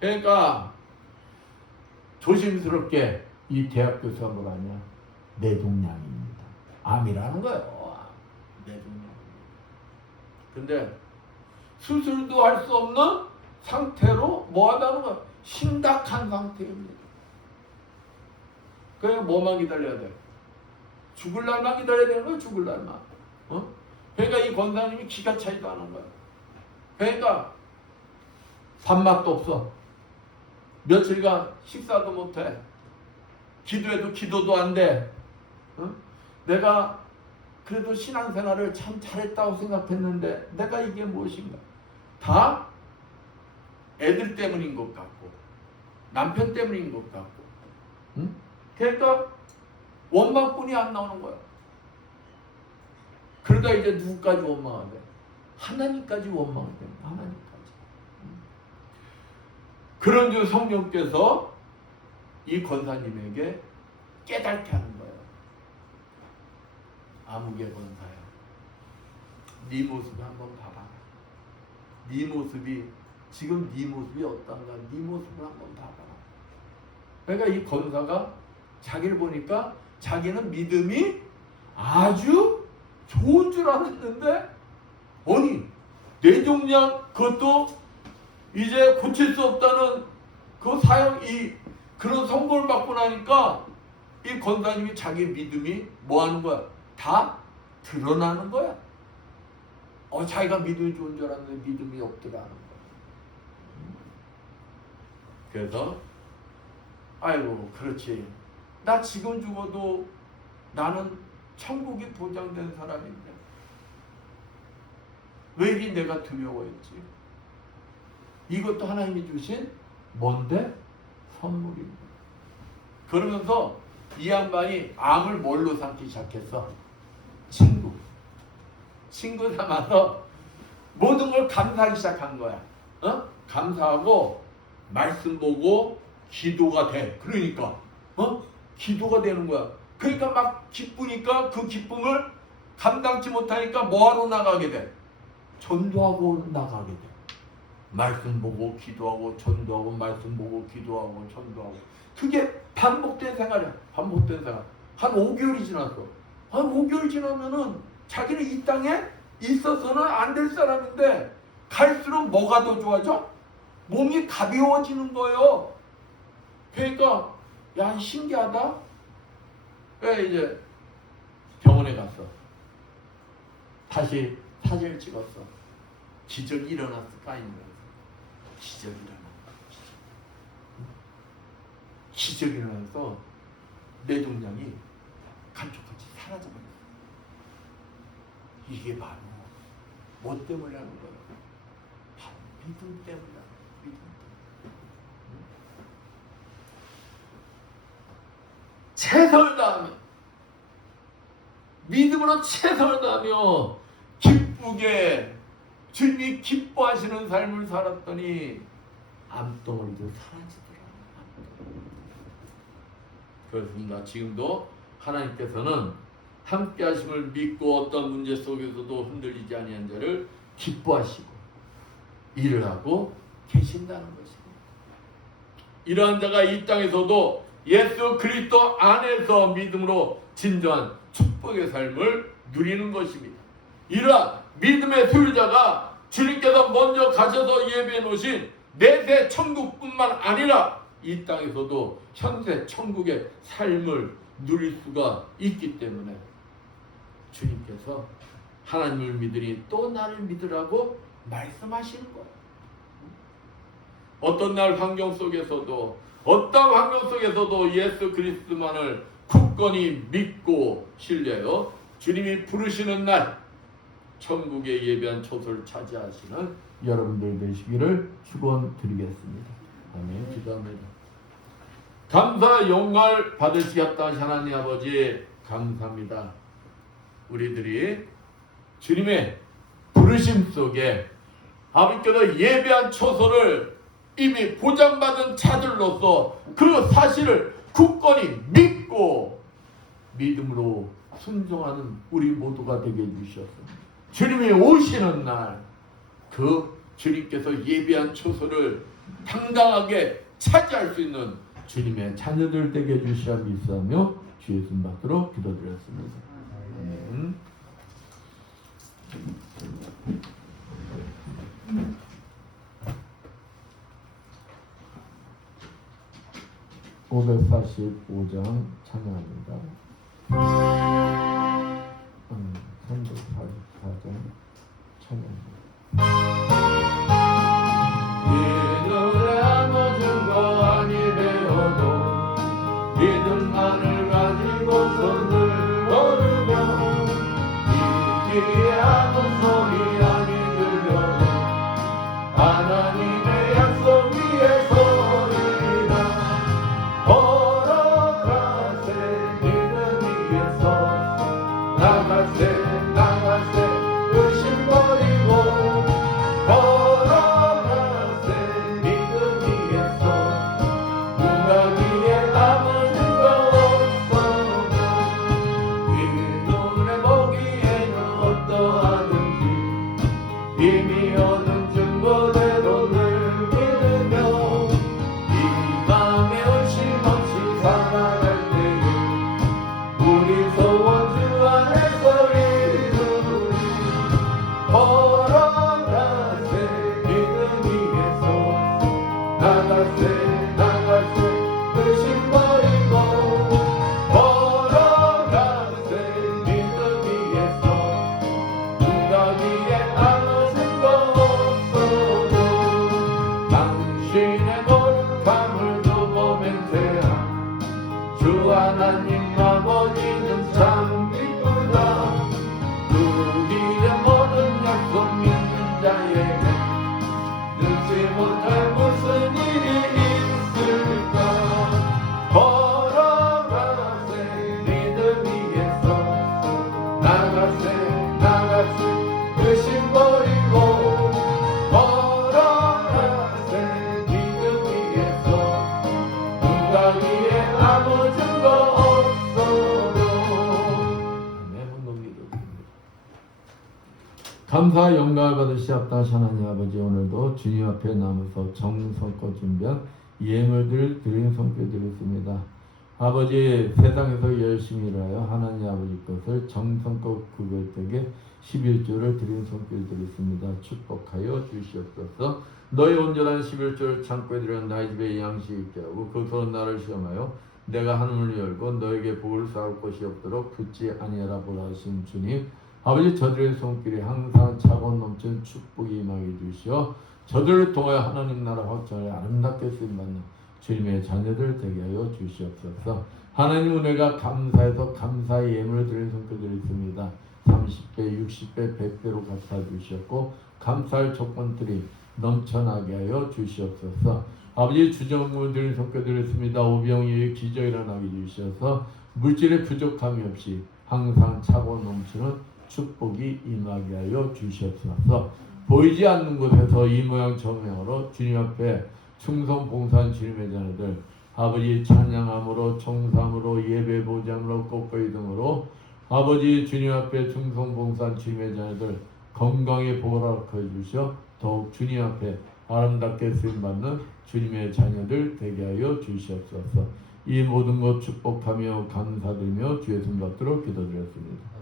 그러니까 조심스럽게 이 대학 교수가 뭐라냐? 뇌종양입니다. 암이라는 거예요. 뇌종양. 근데 수술도 할 수 없는 상태로 뭐하다는 거야? 심각한 상태입니다. 그러니까 뭐만 기다려야 돼? 죽을 날만 기다려야 되는 거야. 죽을 날만. 그러니까 이 권사님이 기가 차지도 않은 거야. 그러니까 밥맛도 없어. 며칠간 식사도 못해. 기도해도 기도도 안 돼. 내가 그래도 신앙생활을 참 잘했다고 생각했는데 내가 이게 무엇인가? 다 애들 때문인 것 같고 남편 때문인 것 같고 그러니까 원망뿐이 안 나오는 거야. 그러다 이제 누구까지 원망하게? 하나님까지 원망하게. 하나님까지. 그런 줄 성령께서 이 권사님에게 깨닫게 하는 거예요. 아무개 권사야. 네 모습을 한번 봐봐라. 네 모습이 지금 네 모습이 어떤가? 네 모습을 한번 봐봐라. 그러니까 이 권사가 자기를 보니까 자기는 믿음이 아주 좋은 줄 알았는데 아니 뇌종양 그것도 이제 고칠 수 없다는 그 사형 그런 선고를 받고 나니까 이 권사님이 자기 믿음이 뭐 하는 거야? 다 드러나는 거야. 자기가 믿음이 좋은 줄 알았는데 믿음이 없더라는 거야. 그래서 아이고 그렇지. 나 지금 죽어도 나는 천국이 보장된 사람인데 왜 이리 내가 두려워했지? 이것도 하나님이 주신 뭔데? 선물입니다. 그러면서 이 양반이 암을 뭘로 삼기 시작했어? 친구 삼아서 모든 걸 감사하기 시작한 거야. 감사하고 말씀 보고 기도가 돼. 그러니까 기도가 되는 거야. 그러니까 막 기쁘니까 그 기쁨을 감당치 못하니까 뭐하러 나가게 돼? 전도하고 나가게 돼. 말씀 보고 기도하고 전도하고 말씀 보고 기도하고 전도하고. 그게 반복된 생활이야. 반복된 생활. 한 5개월이 지났어. 한 5개월 지나면은 자기는 이 땅에 있어서는 안 될 사람인데 갈수록 뭐가 더 좋아져? 몸이 가벼워지는 거예요. 그러니까 야 신기하다. 그래 이제 병원에 갔어. 다시 사진을 찍었어. 기적이 일어났을까 아니면 기적이 일어났어. 기적이 일어나서 뇌종양이 감쪽같이 사라져버렸어. 이게 바로 뭐 때문에 하는 거야? 바로 믿음 때문에 하는 거야. 믿음 때문에. 최선을 다하며 믿음으로 최선을 다하며 기쁘게 주님이 기뻐하시는 삶을 살았더니 암덩어리도 사라지더라. 그렇습니다. 지금도 하나님께서는 함께 하심을 믿고 어떤 문제 속에서도 흔들리지 아니한 자를 기뻐하시고 일을 하고 계신다는 것입니다. 이러한 자가 이 땅에서도 예수 그리스도 안에서 믿음으로 진정한 축복의 삶을 누리는 것입니다. 이러한 믿음의 소유자가 주님께서 먼저 가셔서 예배해 놓으신 내세 천국뿐만 아니라 이 땅에서도 현세 천국의 삶을 누릴 수가 있기 때문에 주님께서 하나님을 믿으니 또 나를 믿으라고 말씀하시는 거예요. 어떤 날 환경 속에서도 어떤 환경 속에서도 예수 그리스도만을 굳건히 믿고 신뢰하여 주님이 부르시는 날 천국의 예배한 초소를 차지하시는 여러분들 되시기를 축원드리겠습니다. 아멘. 기도합니다. 감사 영광을 받으시겠다 하신 하나님 아버지 감사합니다. 우리들이 주님의 부르심 속에 아버지께서 예배한 초소를 이미 보장받은 자들로서 그 사실을 굳건히 믿고 믿음으로 순종하는 우리 모두가 되게 해주셔서 주님이 오시는 날 그 주님께서 예배한 초소를 당당하게 차지할 수 있는 주님의 자녀들 되게 해주시라 믿사며 주 예수 받도록 기도드렸습니다. 아멘. 545장 찬양합니다. 344장 찬양합니다. 믿음에 모든 거 아니 되어도 믿음만을 가지고 손을 걸으며 이기에 아무 소리 아니 들려도 하나님의 약속 위에 서리라. 걸어가세 믿음 위에서 나가세 의심 버리고 걸어가세 믿음 위에서 누가 위에 아무튼 거 없어도 당신의 거룩함을 두고 맹세한 주 하나님 아버지는 참 기쁘다. 그 길에 모든 약속 믿는 자에게 늦지 못할 무슨 일이 있을까. 걸어가세 믿음 위에서 나가세 의심 버리고 걸어가세 믿음 위에서 누가 위에 아무 증거 없어도. 네, 혼동기도입니다. 감사 영광을 받으시옵다. 하나님 아버지, 오늘도 주님 앞에 나면서 정성껏 준비한 예물들 드리는 성교드렸습니다. 아버지, 세상에서 열심히 일하여 하나님 아버지 것을 정성껏 구별되게 11조를 드리는 성교드렸습니다. 축복하여 주시옵소서. 너희 온전한 11조를 창고에 들여 나의 집에 양식이 있게 하고 그 손은 나를 시험하여 내가 하늘을 열고 너에게 복을 쌓을 것이 없도록 붙지 아니하라 보라 하신 주님, 아버지, 저들의 손길에 항상 차고 넘치는 축복이 임하게 주시어 저들을 통하여 하나님 나라 확장을 아름답게 쓰임받는 주님의 자녀들 되게 하여 주시옵소서. 하나님, 은혜가 감사해서 감사의 예물을 드리는 성도들이 있습니다. 30배, 60배, 100배로 갚아 주셨고 감사할 조건들이 넘쳐나게 하여 주시옵소서. 아버지, 주정을 드리는 성도들이 있습니다. 오병이의 기적이 일어나게 주셔서 물질의 부족함이 없이 항상 차고 넘치는 축복이 임하게 하여 주시옵소서. 보이지 않는 곳에서 이 모양 저 모양으로 주님 앞에 충성 봉사한 주님의 자녀들, 아버지, 찬양함으로 청삼으로 예배 보장으로 꽃거리 등으로 아버지 주님 앞에 충성 봉사한 주님의 자녀들 건강에 복을 허락해 주셔 더욱 주님 앞에 아름답게 쓰임받는 주님의 자녀들 되게 하여 주시옵소서. 이 모든 것 축복하며 감사드리며 주의 손 받도록 기도드렸습니다.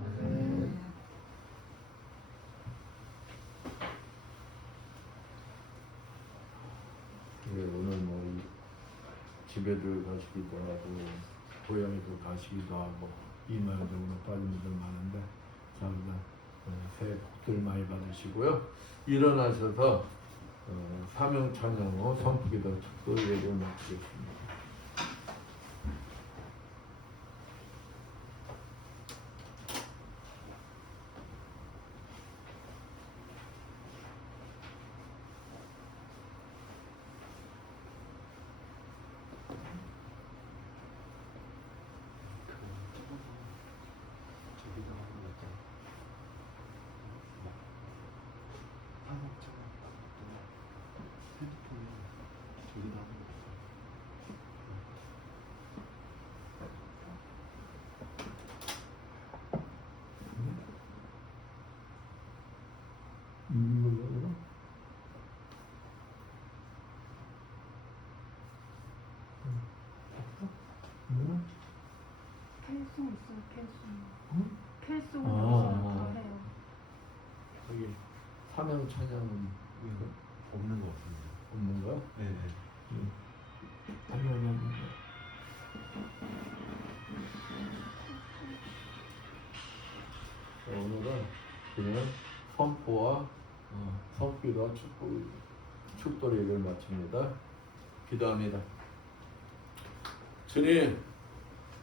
오늘 뭐 집에들 가시기도 하고 고향에도 가시기도 하고 이마적으로 빠진 분들 많은데 저희가 새해 복들 많이 받으시고요. 일어나셔서 사명 찬양으로 선포기도 축도 예배를 마치겠습니다. 캘수 있어요. 캘수. 응? 캘수는 아. 잘해요. 여기 사명 찬양은 없는 것 같습니다. 없는 거야? 네네. 아니요. 오늘은 그냥 선포와 선기도와 축도를 예배를 마칩니다. 기도합니다. 주님,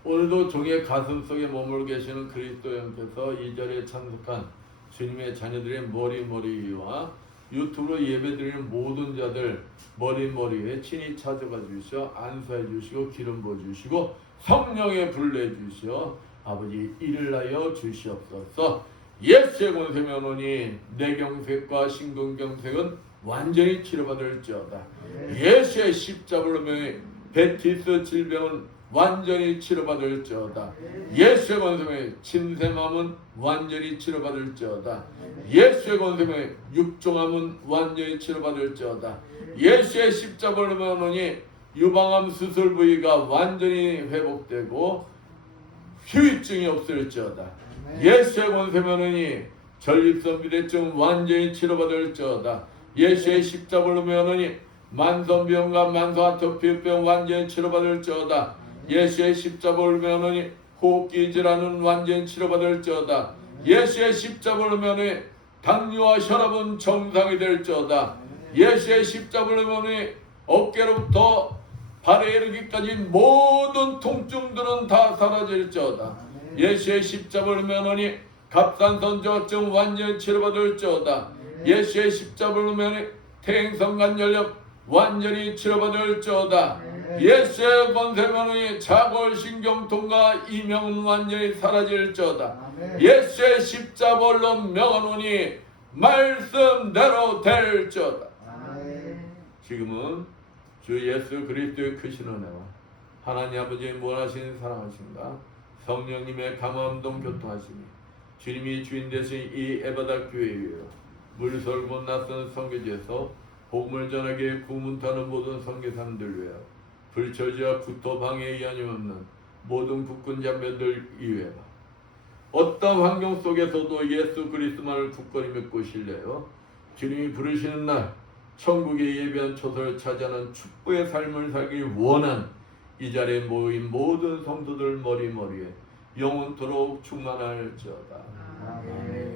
오늘도 종의 가슴 속에 머물고 계시는 그리스도 영께서 이 자리에 참석한 주님의 자녀들의 머리 위와 유튜브로 예배드리는 모든 자들 머리 위에 친히 찾아가 주시어 안수해 주시고 기름 부어 주시고 성령의 불 내 주시어 아버지 일하여 주시옵소서. 예수의 권세에 오노니 뇌경색과 심근경색은 완전히 치료받을지어다. 예수의 십자가로 명해 베티스 질병은 완전히 치료받을지어다. 예수의 권세에 침샘암은 완전히 치료받을지어다. 예수의 권세에 육종암은 완전히 치료받을지어다. 예수의 십자가로 명하노니 유방암 수술 부위가 완전히 회복되고 후유증이 없을지어다. 예수의 권세면허니 전립선 비대증 완전히 치료받을지어다. 예수의 십자가로 명하노니 만성병과 만성아토피병 완전히 치료받을지어다. 예수의 십자가를 면허니 호흡기 질환은 완전히 치료받을지어다. 예수의 십자가를 면허니 당뇨와 혈압은 정상이 될지어다. 예수의 십자가를 면허니 어깨로부터 발에 이르기까지 모든 통증들은 다 사라질지어다. 예수의 십자가를 면허니 갑상선 저증 완전히 치료받을지어다. 예수의 십자가를 면허니 태행성관절염 완전히 치료받을지어다. 예수의 권세면허니 자골신경통과 이명은 완전히 사라질지어다. 예수의 십자벌로 명하노니 말씀대로 될지어다. 지금은 주 예수 그리스도의 크신 은혜와 하나님 아버지의 무한하신 사랑하심과 성령님의 감화감동 교통하심이 주님이 주인 되신 이 에바다 교회 위에 물설고 낯선 선교지에서 복음을 전하기에 구문타는 모든 선교사님들 위하여 불처지와 구토 방해 이하님 없는 모든 국군 장병들 이외에 어떤 환경 속에서도 예수 그리스도만을 굳건히 믿고 신뢰하여 주님이 부르시는 날 천국의 예비한 초소를 차지하는 축복의 삶을 살기 원한 이 자리에 모인 모든 성도들 머리머리에 영원토록 충만할지어다. 아멘.